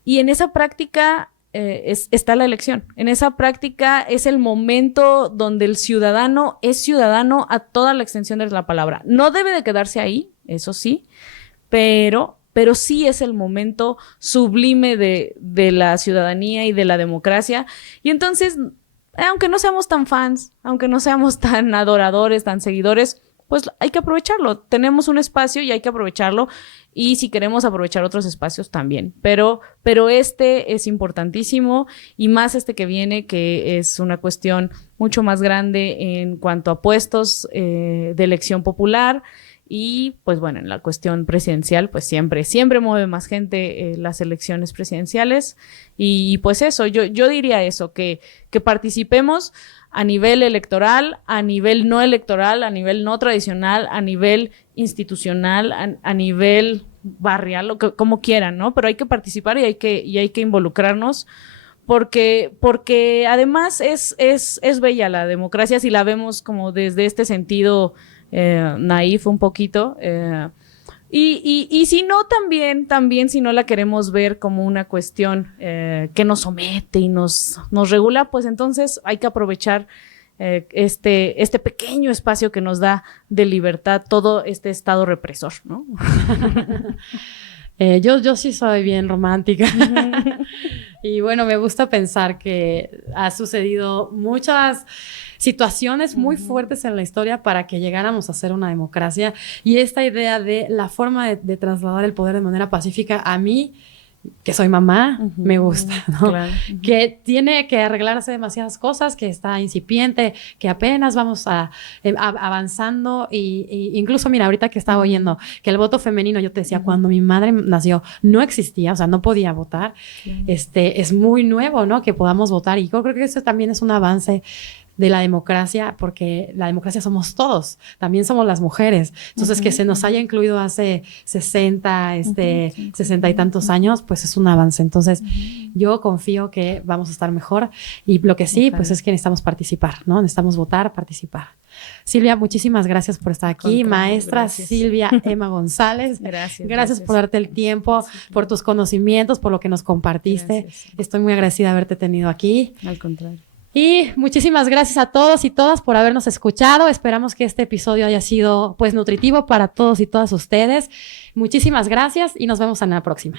y en esa práctica está la elección. En esa práctica es el momento donde el ciudadano es ciudadano a toda la extensión de la palabra. No debe de quedarse ahí, eso sí, pero sí es el momento sublime de la ciudadanía y de la democracia. Y entonces, aunque no seamos tan fans, aunque no seamos tan adoradores, tan seguidores, pues hay que aprovecharlo. Tenemos un espacio y hay que aprovecharlo. Y si queremos aprovechar otros espacios también. Pero este es importantísimo, y más este que viene, que es una cuestión mucho más grande en cuanto a puestos de elección popular. Y pues bueno, en la cuestión presidencial, pues siempre mueve más gente las elecciones presidenciales. Y pues eso, yo diría eso, que participemos a nivel electoral, a nivel no electoral, a nivel no tradicional, a nivel institucional, a nivel barrial, como quieran, ¿no? Pero hay que participar y hay que involucrarnos, porque además es bella la democracia si la vemos como desde este sentido naif un poquito, y si no, también si no la queremos ver como una cuestión que nos somete y nos regula, pues entonces hay que aprovechar este pequeño espacio que nos da de libertad todo este estado represor, ¿no? Yo sí soy bien romántica. Y bueno, me gusta pensar que ha sucedido muchas situaciones muy fuertes en la historia para que llegáramos a ser una democracia, y esta idea de la forma de trasladar el poder de manera pacífica, a mí, que soy mamá, me gusta, ¿no? Claro. Que tiene que arreglarse demasiadas cosas, que está incipiente, que apenas vamos avanzando, y incluso, mira, ahorita que estaba oyendo que el voto femenino, yo te decía, cuando mi madre nació, no existía, o sea, no podía votar. Es muy nuevo, ¿no? Que podamos votar, y yo creo que eso también es un avance de la democracia, porque la democracia somos todos, también somos las mujeres. Entonces, que se nos haya incluido hace 60 y tantos años, pues es un avance. Entonces, yo confío que vamos a estar mejor, y lo que sí, pues es que necesitamos participar, ¿no? Necesitamos votar, participar. Silvia, muchísimas gracias por estar aquí. Maestra Silvia Emma González. Gracias por darte el tiempo, por tus conocimientos, por lo que nos compartiste. Estoy muy agradecida de haberte tenido aquí. Al contrario. Y muchísimas gracias a todos y todas por habernos escuchado. Esperamos que este episodio haya sido pues nutritivo para todos y todas ustedes. Muchísimas gracias y nos vemos en la próxima.